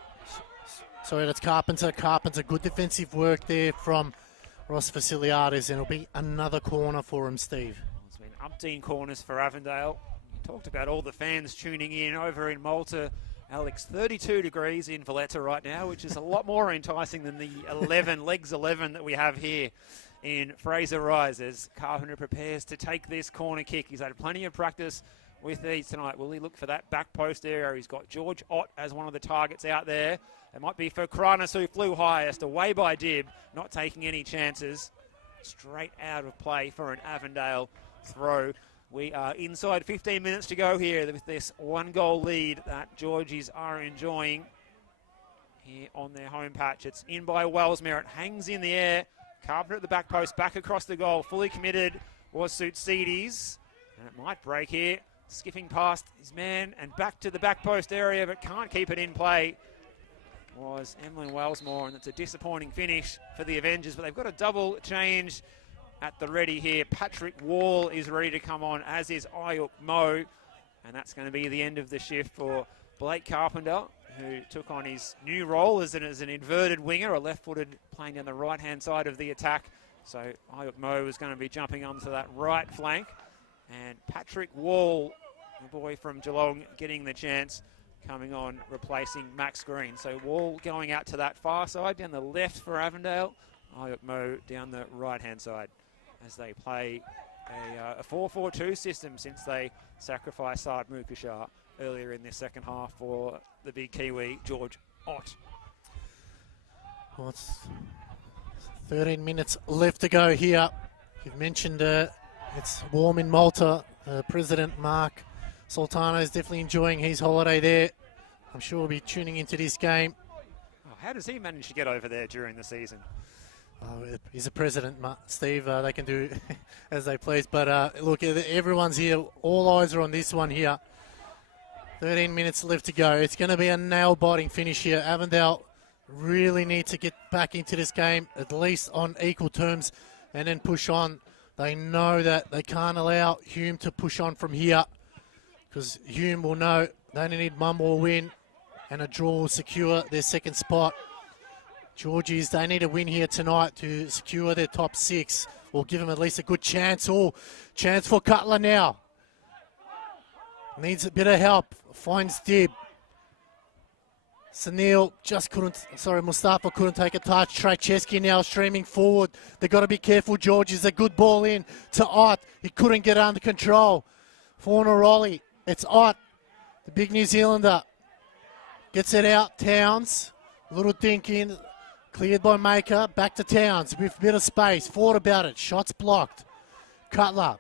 Sorry, that's Carpenter. Carpenter, good defensive work there from Ross Vasiliadis, and it'll be another corner for him, Steve. It's been umpteen corners for Avondale. We talked about all the fans tuning in over in Malta. Alex, 32 degrees in Valletta right now, which is a lot more enticing than the 11, legs 11 that we have here in Fraser Rise, as Carpenter prepares to take this corner kick. He's had plenty of practice with these tonight. Will he look for that back post area? He's got George Ott as one of the targets out there. It might be for Kranis, who flew highest, away by Dibb, not taking any chances. Straight out of play for an Avondale throw. We are inside 15 minutes to go here with this 1-goal lead that Georgies are enjoying here on their home patch. It's in by Wellesmere. It hangs in the air. Carpenter at the back post, back across the goal. Fully committed was Sutsides. And it might break here. Skipping past his man and back to the back post area, but can't keep it in play. Was Emlyn Wellesmore, and it's a disappointing finish for the Avengers, but they've got a double change at the ready here. Patrick Wall is ready to come on, as is Ayuk Mo, and that's going to be the end of the shift for Blake Carpenter, who took on his new role as an inverted winger, a left-footed playing down the right-hand side of the attack. So Ayuk Mo is going to be jumping onto that right flank, and Patrick Wall, the boy from Geelong, getting the chance, coming on, replacing Max Green. So Wall going out to that far side, down the left for Avondale. Ayuk Mo down the right-hand side as they play a 4-4-2 system since they sacrificed Saad Mukashar earlier in this second half for the big Kiwi, George Ott. Well, it's 13 minutes left to go here. You've mentioned it's warm in Malta. President Mark Sultano is definitely enjoying his holiday there. I'm sure we'll be tuning into this game. Oh, how does he manage to get over there during the season? He's a president, Steve. They can do as they please. But look, everyone's here. All eyes are on this one here. 13 minutes left to go. It's going to be a nail-biting finish here. Avondale really need to get back into this game, at least on equal terms, and then push on. They know that they can't allow Hume to push on from here, because Hume will know they only need one more win, and a draw will secure their second spot. Georgies, they need a win here tonight to secure their top 6, or give them at least a good chance. Oh, chance for Cutler now. Needs a bit of help. Finds Dib. Sunil just couldn't, Mustafa couldn't take a touch. Trajcheski now streaming forward. They've got to be careful, Georgies. A good ball in to Ott. He couldn't get under control. Fornaroli. It's Ott, the big New Zealander. Gets it out. Towns. Little dink in. Cleared by Maker. Back to Towns with a bit of space. Thought about it. Shots blocked. Cutler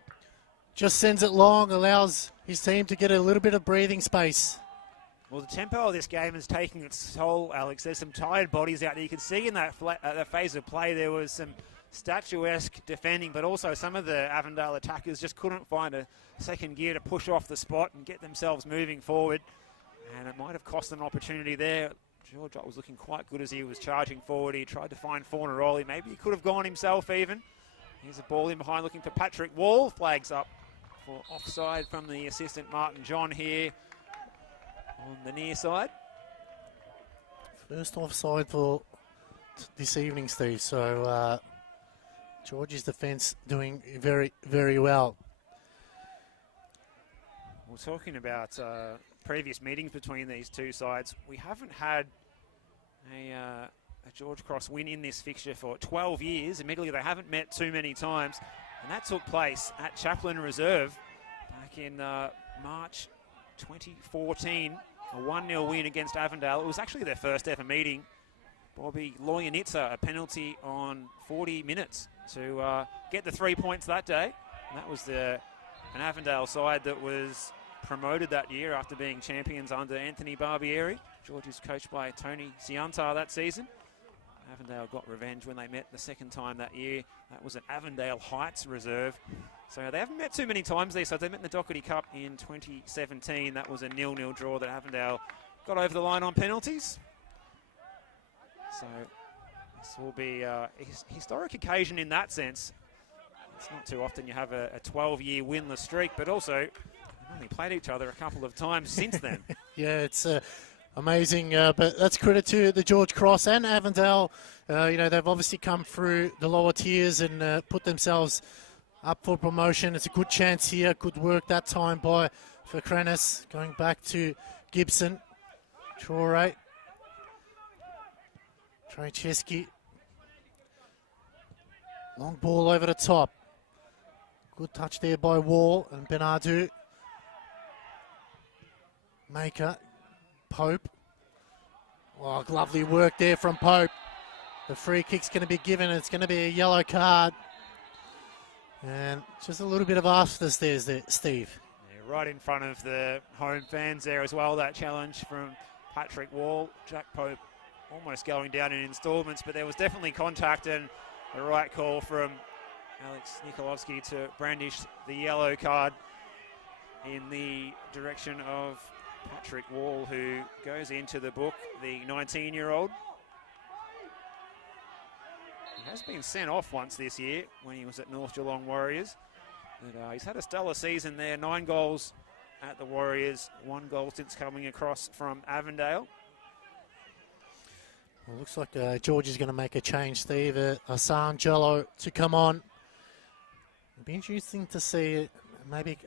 just sends it long. Allows his team to get a little bit of breathing space. Well, the tempo of this game is taking its toll, Alex. There's some tired bodies out there. You can see in that phase of play there was some statuesque defending, but also some of the Avondale attackers just couldn't find a second gear to push off the spot and get themselves moving forward. And it might have cost them an opportunity there. George Ott was looking quite good as he was charging forward. He tried to find Fornaroli. Maybe he could have gone himself even. Here's a ball in behind looking for Patrick Wall. Flags up for offside from the assistant Martin John here on the near side. First offside for this evening, Steve. So George's defence doing very, very well. We're talking about previous meetings between these two sides. We haven't had a George Cross win in this fixture for 12 years. Admittedly, they haven't met too many times. And that took place at Chaplin Reserve back in March 2014. A 1-0 win against Avondale. It was actually their first ever meeting. Bobby Loyanitsa, a penalty on 40 minutes to get the 3 points that day. And that was an Avondale side that was promoted that year after being champions under Anthony Barbieri. George is coached by Tony Siantar that season. Avondale got revenge when they met the second time that year. That was at Avondale Heights Reserve. So they haven't met too many times these sides. They met in the Doherty Cup in 2017. That was a 0-0 draw that Avondale got over the line on penalties. So this will be a historic occasion in that sense. It's not too often you have a 12-year winless streak, but also they've only played each other a couple of times since then. Yeah, it's amazing, but that's credit to the George Cross and Avondale. They've obviously come through the lower tiers and put themselves up for promotion. It's a good chance here. Good work that time by Fekrenis. Going back to Gibson. Traore. Trajcheski. Long ball over the top. Good touch there by Wall and Benadu. Maker. Pope. Oh, lovely work there from Pope. The free kick's going to be given. It's going to be a yellow card. And just a little bit of afters there, Steve. Yeah, right in front of the home fans there as well, that challenge from Patrick Wall. Jack Pope almost going down in installments, but there was definitely contact and the right call from Alex Nikolovsky to brandish the yellow card in the direction of Patrick Wall, who goes into the book, the 19-year-old. He has been sent off once this year when he was at North Geelong Warriors. But, he's had a stellar season there, 9 goals at the Warriors, 1 goal since coming across from Avondale. Well, looks like George is going to make a change, Steve. Hassan Jello to come on. It'll be interesting to see maybe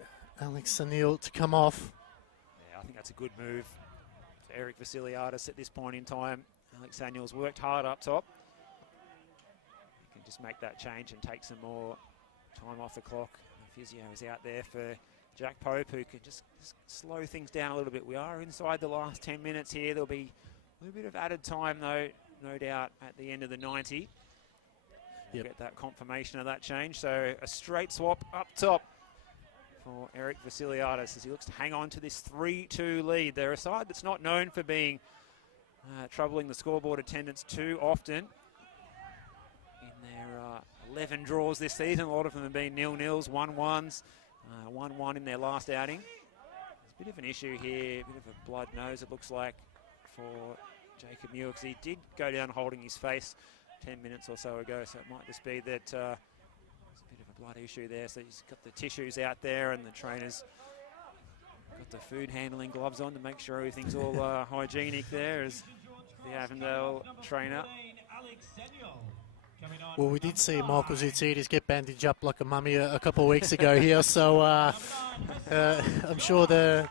Alex Anil to come off. Yeah, I think that's a good move for Eric Vasiliadis at this point in time. Alex Anil's worked hard up top. He can just make that change and take some more time off the clock. The physio is out there for Jack Pope, who can just slow things down a little bit. We are inside the last 10 minutes here. There'll be a little bit of added time, though, no doubt, at the end of the 90. We'll get that confirmation of that change. So a straight swap up top for Eric Vasiliadis as he looks to hang on to this 3-2 lead. They're a side that's not known for being troubling the scoreboard attendance too often. In their 11 draws this season, a lot of them have been 0-0s, 1-1s, 1-1 in their last outing. There's a bit of an issue here, a bit of a blood nose it looks like for Jacob Muir, because he did go down holding his face 10 minutes or so ago, so it might just be that there's a bit of a blood issue there. So he's got the tissues out there and the trainer's got the food handling gloves on to make sure everything's all hygienic there as the Avondale trainer. Well, we did see Michael Zoutsidis get bandaged up like a mummy a couple of weeks ago here, so I'm sure the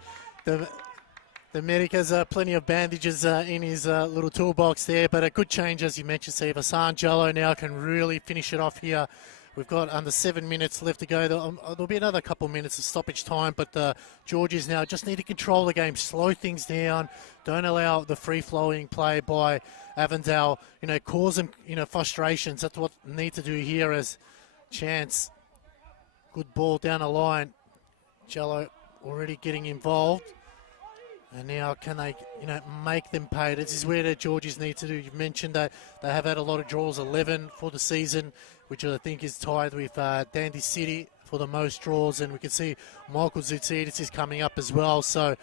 medic has plenty of bandages in his little toolbox there, but a good change, as you mentioned, Steve. Hassan Jello now can really finish it off here. We've got under 7 minutes left to go. There'll be another couple of minutes of stoppage time, but the Georgies now just need to control the game, slow things down, don't allow the free-flowing play by Avondale, cause them, frustrations. That's what they need to do here as Chance. Good ball down the line. Jello already getting involved. And now can they, make them pay? This is where the Georgies need to do. You've mentioned that they have had a lot of draws, 11 for the season, which I think is tied with Dandy City for the most draws. And we can see Michael Zoutsidis is coming up as well. So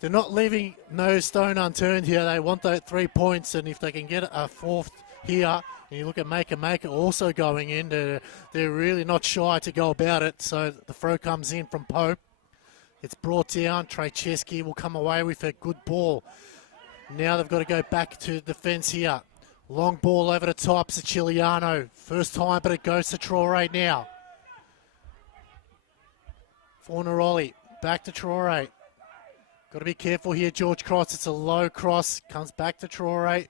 they're not leaving no stone unturned here. They want that 3 points. And if they can get a fourth here, and you look at Maker also going in, they're really not shy to go about it. So the throw comes in from Pope. It's brought down. Trejcheski will come away with a good ball. Now they've got to go back to defence here. Long ball over the top. Siciliano. First time, but it goes to Traore now. Fornaroli. Back to Traore. Got to be careful here, George Cross. It's a low cross. Comes back to Traore.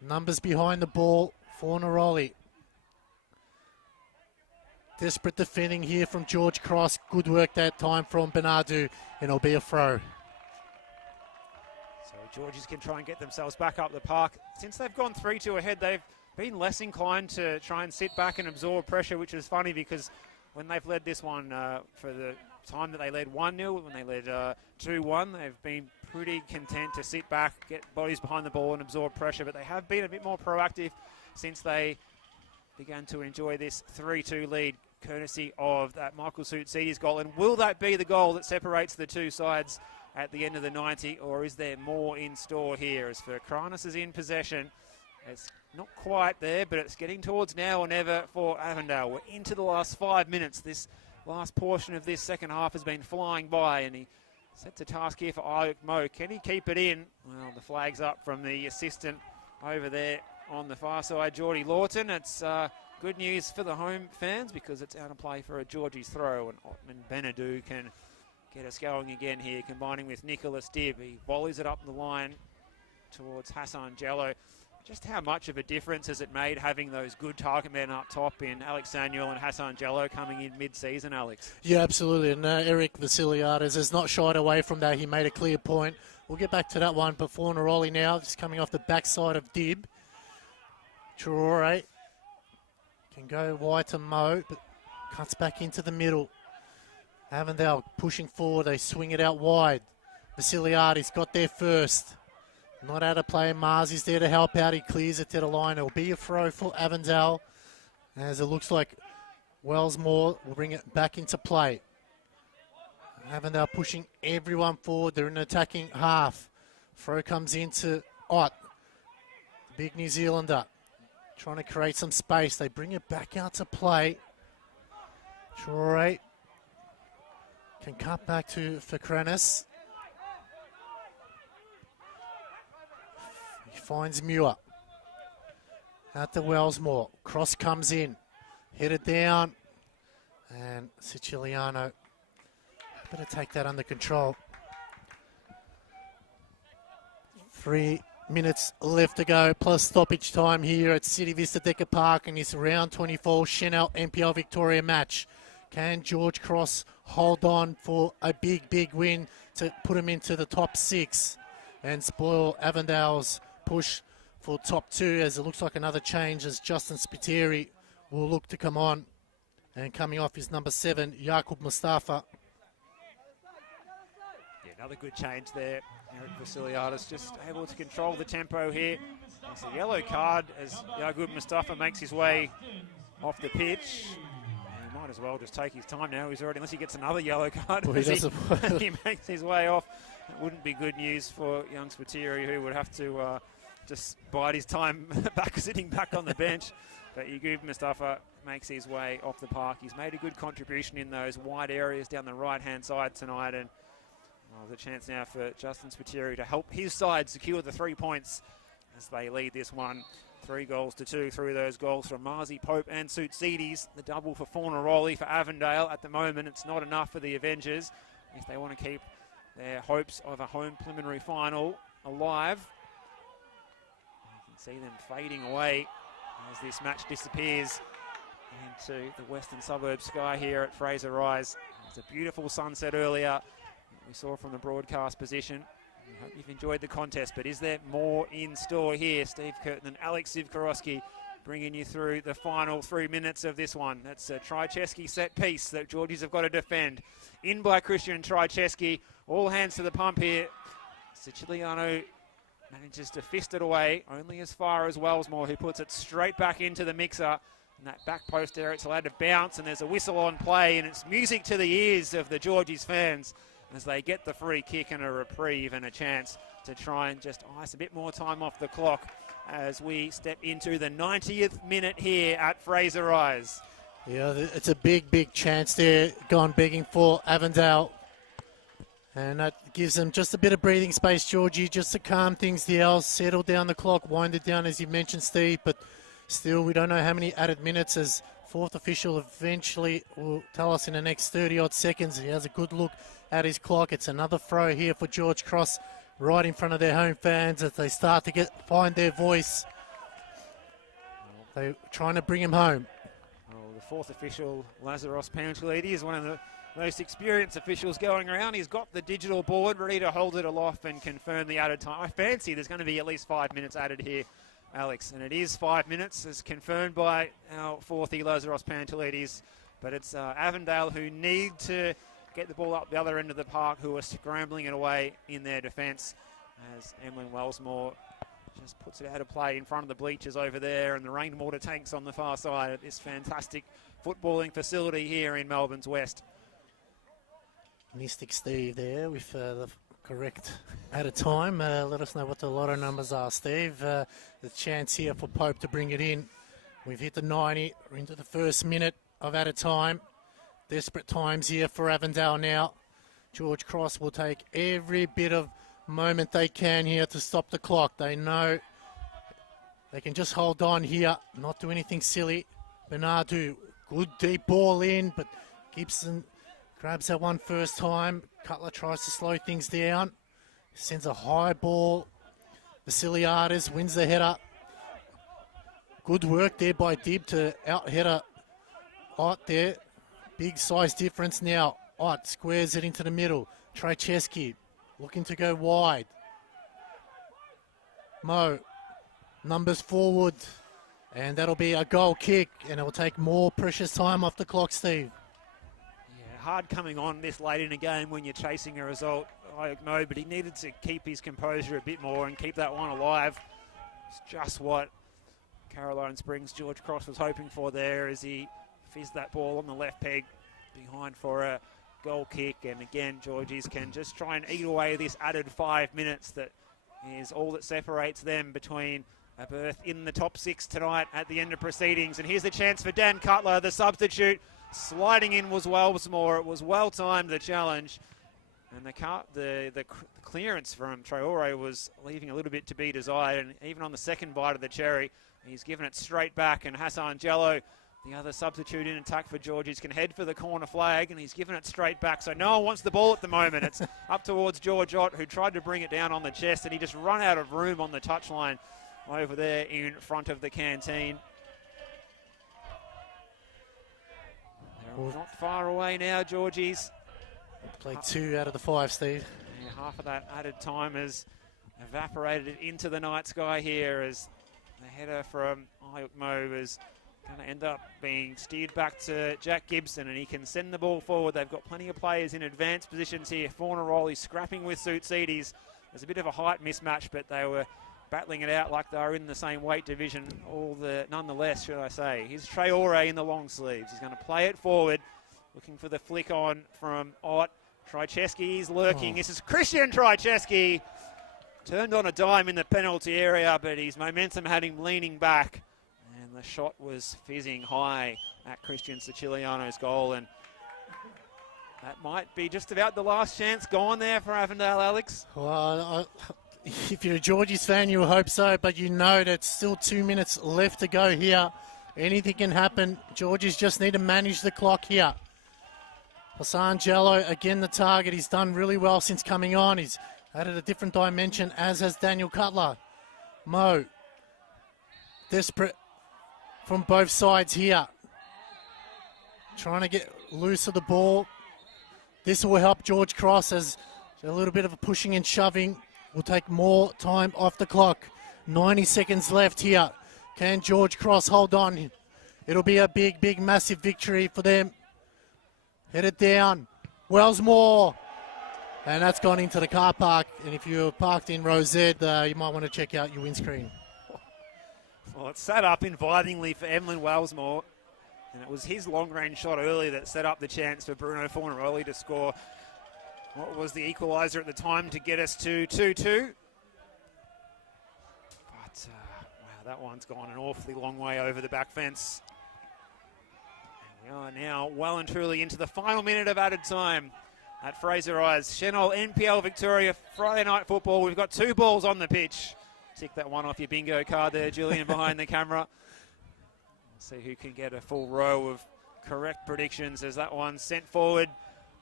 Numbers behind the ball. Fornaroli. Desperate defending here from George Cross. Good work that time from Bernardo, and it'll be a throw. So Georgies can try and get themselves back up the park. Since they've gone 3-2 ahead, they've been less inclined to try and sit back and absorb pressure, which is funny because when they've led this one for the time that they led 1-0, when they led 2-1, they've been pretty content to sit back, get bodies behind the ball and absorb pressure, but they have been a bit more proactive since they began to enjoy this 3-2 lead, courtesy of that Michael Zoutsidis goal. And will that be the goal that separates the two sides at the end of the 90, or is there more in store here? As for Kranis is in possession, it's not quite there, but it's getting towards now or never for Avondale. We're into the last 5 minutes. This last portion of this second half has been flying by, and he sets a task here for Ayuk Mo. Can he keep it in? Well, the flag's up from the assistant over there on the far side, Geordie Lawton. It's good news for the home fans because it's out of play for a Georgie's throw, and Otman Benadou can get us going again here, combining with Nicholas Dibb. He volleys it up the line towards Hassan Jello. Just how much of a difference has it made having those good target men up top in Alex Samuel and Hassan Jello coming in mid-season, Alex? Yeah, absolutely. And Eric Vasiliadis has not shied away from that. He made a clear point. We'll get back to that one. But Fornaroli now, just coming off the backside of Dibb. Traore can go wide to Mo, but cuts back into the middle. Avondale pushing forward. They swing it out wide. Vasiliades got there first. Not out of play. Mars is there to help out. He clears it to the line. It'll be a throw for Avondale, as it looks like Wellsmore will bring it back into play. Avondale pushing everyone forward. They're in the attacking half. Throw comes into Ott, the big New Zealander, trying to create some space. They bring it back out to play. Troy can cut back to Fakrenis. He finds Muir. Out to Wellsmore. Cross comes in. Headed down. And Siciliano better take that under control. 3 minutes left to go, plus stoppage time here at City Vista Decker Park in this round 24 Chanel NPL Victoria match. Can George Cross hold on for a big win to put him into the top 6 and spoil Avondale's push for top 2, as it looks like another change as Justin Spiteri will look to come on, and coming off is number 7, Jakub Mustafa. Yeah, another good change there. Eric Vasiliadis just able to control the tempo here. It's a yellow card as Jakub Mustafa makes his way off the pitch. He might as well just take his time now. He's already, unless he gets another yellow card, Well, he makes his way off. It wouldn't be good news for young Spiteri, who would have to just bide his time back, sitting back on the bench. But Jakub Mustafa makes his way off the park. He's made a good contribution in those wide areas down the right-hand side tonight, and there's a chance now for Justin Spiteri to help his side secure the 3 points as they lead this one 3-2 through those goals from Marzi, Pope and Suitsides. The double for Fornaroli for Avondale. At the moment, it's not enough for the Avengers if they want to keep their hopes of a home preliminary final alive. You can see them fading away as this match disappears into the western suburb sky here at Fraser Rise. It's a beautiful sunset earlier we saw from the broadcast position. We hope you've enjoyed the contest, but is there more in store here? Steve Curtin and Alex Zivkorowski bringing you through the final 3 minutes of this one. That's a Trycheski set piece that Georgies have got to defend. In by Christian Trycheski. All hands to the pump here. Siciliano manages to fist it away, only as far as Wellsmore, who puts it straight back into the mixer. And that back post there, it's allowed to bounce, and there's a whistle on play, and it's music to the ears of the Georgies fans as they get the free kick and a reprieve and a chance to try and just ice a bit more time off the clock as we step into the 90th minute here at Fraser Rise. Yeah, it's a big chance there, gone begging for Avondale. And that gives them just a bit of breathing space, Georgie, just to calm things down, settle down the clock, wind it down, as you mentioned, Steve. But still, we don't know how many added minutes, as fourth official eventually will tell us in the next 30-odd seconds. He has a good look at his clock. It's another throw here for George Cross, right in front of their home fans as they start to find their voice. They're trying to bring him home. Well, the fourth official, Lazaros Panchalides, is one of the most experienced officials going around. He's got the digital board ready to hold it aloft and confirm the added time. I fancy there's going to be at least 5 minutes added here, Alex, and it is 5 minutes, as confirmed by our fourthie, Lazaros Panchalides. But it's Avondale who need to get the ball up the other end of the park, who are scrambling it away in their defence, as Emlyn Wellsmore just puts it out of play in front of the bleachers over there, and the rainwater tanks on the far side of this fantastic footballing facility here in Melbourne's West. Mystic Steve there with the correct at a time. Let us know what the lotto numbers are, Steve. The chance here for Pope to bring it in. We've hit the 90. We're into the first minute of at a time. Desperate times here for Avondale now. George Cross will take every bit of moment they can here to stop the clock. They know they can just hold on here, not do anything silly. Bernardo, good deep ball in, but Gibson grabs that one first time. Cutler tries to slow things down. Sends a high ball. Vasiliades wins the header. Good work there by Dib to out-header Ott there. Big size difference now. Ott squares it into the middle. Trycheski looking to go wide. Mo, numbers forward. And that'll be a goal kick, and it will take more precious time off the clock, Steve. Yeah, hard coming on this late in a game when you're chasing a result, I know, but he needed to keep his composure a bit more and keep that one alive. It's just what Caroline Springs George Cross was hoping for there as he fizzed that ball on the left peg behind for a goal kick. And again, Georgies can just try and eat away this added 5 minutes that is all that separates them between a berth in the top 6 tonight at the end of proceedings. And here's the chance for Dan Cutler, the substitute. Sliding in was Wellsmore. It was well timed, the challenge. And the clearance from Traore was leaving a little bit to be desired. And even on the second bite of the cherry, he's given it straight back. And Hassan Jello, the other substitute in attack for Georgies, can head for the corner flag. And he's given it straight back. So no one wants the ball at the moment. It's up towards George Ott, who tried to bring it down on the chest. And he just run out of room on the touchline over there in front of the canteen. They're not far away now, Georgies. Played 2 out of the 5, Steve. Yeah, half of that added time has evaporated into the night sky here as the header from Ayukmo is going to end up being steered back to Jack Gibson, and he can send the ball forward. They've got plenty of players in advanced positions here. Fornaroli scrapping with Sutsides. There's a bit of a height mismatch, but they were battling it out like they were in the same weight division, nonetheless, should I say. Here's Traore in the long sleeves. He's going to play it forward, looking for the flick on from Ott. Trycheski's lurking. This is Christian Trycheski. Turned on a dime in the penalty area, but his momentum had him leaning back. And the shot was fizzing high at Christian Siciliano's goal. And that might be just about the last chance gone there for Avondale, Alex. Well, if you're a Georgies fan, you hope so, but you know that still 2 minutes left to go here. Anything can happen. Georgies just need to manage the clock here. Hassan Jello, again the target. He's done really well since coming on. He's added a different dimension, as has Daniel Cutler. Mo, desperate from both sides here. Trying to get loose of the ball. This will help George Cross as a little bit of a pushing and shoving. Will take more time off the clock. 90 seconds left here. Can George Cross hold on? It'll be a big, massive victory for them. Headed down. Wellsmore. And that's gone into the car park. And if you're parked in row Z, you might want to check out your windscreen. Well, it sat up invitingly for Emlyn Wellsmore. And it was his long-range shot earlier that set up the chance for Bruno Fornaroli to score what was the equaliser at the time to get us to 2-2. But, wow, that one's gone an awfully long way over the back fence. And we are now well and truly into the final minute of added time at Fraser Eyes. Chenol, NPL Victoria, Friday night football. We've got 2 balls on the pitch. Tick that one off your bingo card there, Julian, behind the camera. See who can get a full row of correct predictions as that one's sent forward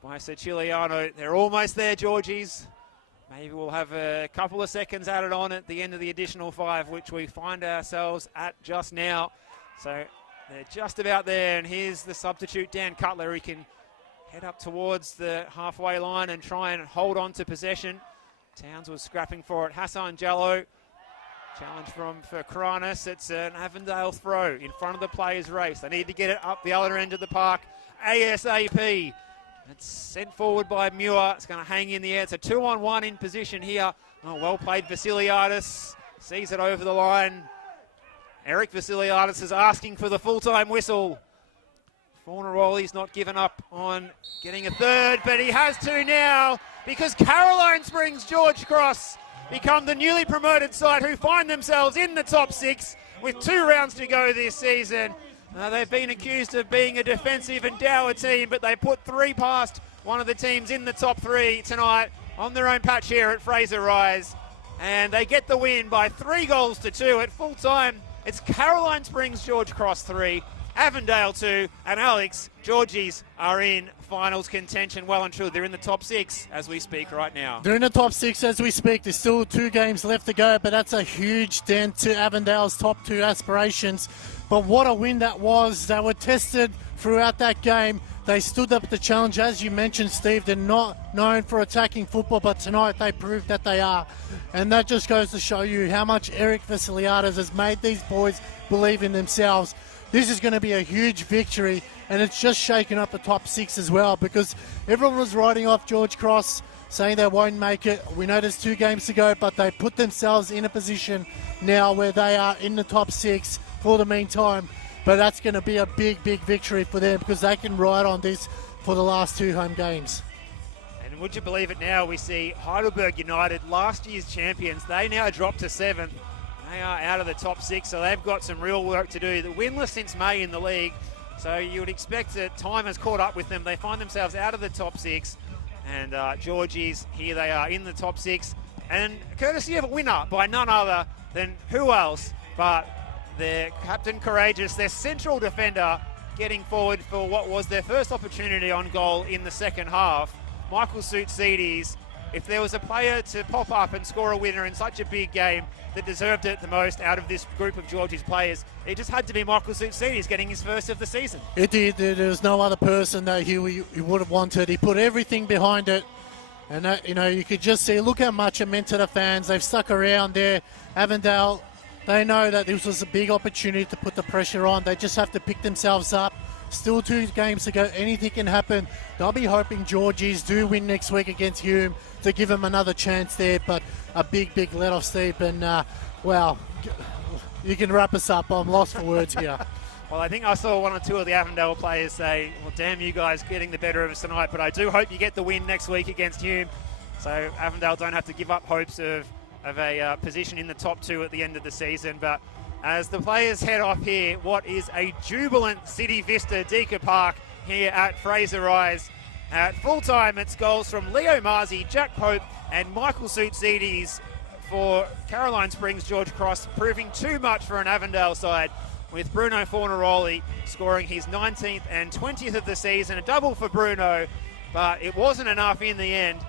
by Siciliano. They're almost there, Georgies. Maybe we'll have a couple of seconds added on at the end of the additional 5, which we find ourselves at just now. So they're just about there, and here's the substitute, Dan Cutler. He can head up towards the halfway line and try and hold on to possession. Towns was scrapping for it. Hassan Jallo. Challenge for Kranis. It's an Avondale throw in front of the players' race. They need to get it up the other end of the park ASAP. It's sent forward by Muir. It's going to hang in the air. It's a 2-on-1 in position here. Oh, well played, Vasiliadis. Sees it over the line. Eric Vasiliadis is asking for the full-time whistle. Fornaroli's not given up on getting a third, but he has to now because Caroline Springs George Cross become the newly promoted side who find themselves in the top 6 with 2 rounds to go this season. They've been accused of being a defensive and dour team, but they put 3 past one of the teams in the top 3 tonight on their own patch here at Fraser Rise. And they get the win by 3 goals to 2 at full time. It's Caroline Springs George Cross 3, Avondale 2, and Alex, Georgies are in finals contention well and truly. They're in the top 6 as we speak right now. They're in the top 6 as we speak. There's still 2 games left to go, but that's a huge dent to Avondale's top 2 aspirations. But what a win that was. They were tested throughout that game. They stood up to the challenge. As you mentioned, Steve, they're not known for attacking football, but tonight they proved that they are. And that just goes to show you how much Eric Vasiliadis has made these boys believe in themselves. This is going to be a huge victory, and it's just shaken up the top 6 as well, because everyone was writing off George Cross, saying they won't make it. We know there's 2 games to go, but they put themselves in a position now where they are in the top 6 for the meantime. But that's going to be a big, big victory for them, because they can ride on this for the last 2 home games. And would you believe it now, we see Heidelberg United, last year's champions, they now drop to 7th. They are out of the top 6, so they've got some real work to do. They're winless since May in the league, so you would expect that time has caught up with them. They find themselves out of the top 6, and Georgies, here they are in the top 6, and courtesy of a winner by none other than who else but their Captain Courageous, their central defender, getting forward for what was their first opportunity on goal in the second half. Michael Soutsides, if there was a player to pop up and score a winner in such a big game that deserved it the most out of this group of Georgie's players, it just had to be Michael Soutsides getting his first of the season. It did. There was no other person that he would have wanted. He put everything behind it. And, you could just see, look how much it meant to the fans. They've stuck around there. Avondale, they know that this was a big opportunity to put the pressure on. They just have to pick themselves up. Still 2 games to go. Anything can happen. They'll be hoping Georgies do win next week against Hume to give them another chance there. But a big, big let-off, Steve. And, wow, you can wrap us up. I'm lost for words here. Well, I think I saw 1 or 2 of the Avondale players say, well, damn you guys getting the better of us tonight. But I do hope you get the win next week against Hume. So Avondale don't have to give up hopes of a position in the top 2 at the end of the season. But as the players head off here, what is a jubilant City Vista Deaker Park here at Fraser Rise. At full time, it's goals from Leo Marzi, Jack Pope, and Michael Soutsides for Caroline Springs George Cross, proving too much for an Avondale side, with Bruno Fornaroli scoring his 19th and 20th of the season. A double for Bruno, but it wasn't enough in the end.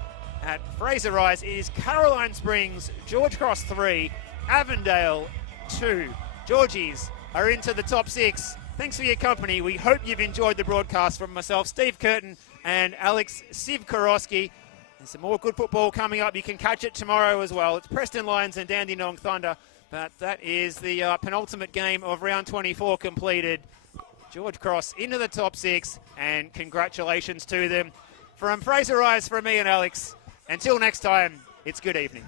At Fraser Rise, it is Caroline Springs, George Cross 3, Avondale 2. Georgies are into the top 6. Thanks for your company. We hope you've enjoyed the broadcast from myself, Steve Curtin, and Alex Sivkorowski. There's some more good football coming up. You can catch it tomorrow as well. It's Preston Lions and Dandenong Thunder. But that is the penultimate game of round 24 completed. George Cross into the top 6, and congratulations to them. From Fraser Rise, from me and Alex, until next time, it's good evening.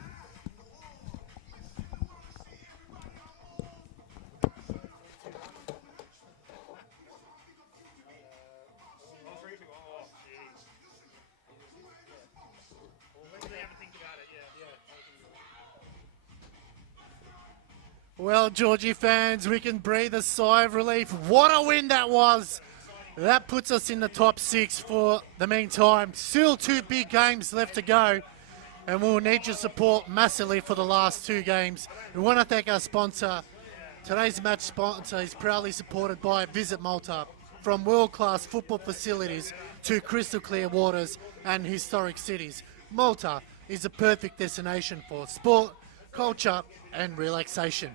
Well, Georgie fans, we can breathe a sigh of relief. What a win that was. That puts us in the top 6 for the meantime. Still 2 big games left to go, and we'll need your support massively for the last 2 games. We want to thank our sponsor. Today's match sponsor is proudly supported by Visit Malta. From world-class football facilities to crystal clear waters and historic cities, Malta is a perfect destination for sport, culture and relaxation.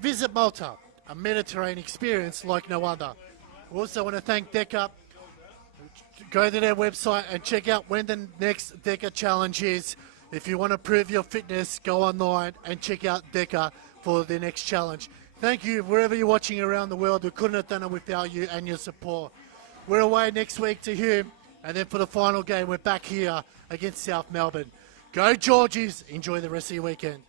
Visit Malta, a Mediterranean experience like no other. We also want to thank DECA. Go to their website and check out when the next DECA challenge is. If you want to prove your fitness, go online and check out DECA for the next challenge. Thank you, wherever you're watching around the world. We couldn't have done it without you and your support. We're away next week to Hume, and then for the final game, we're back here against South Melbourne. Go Georgies. Enjoy the rest of your weekend.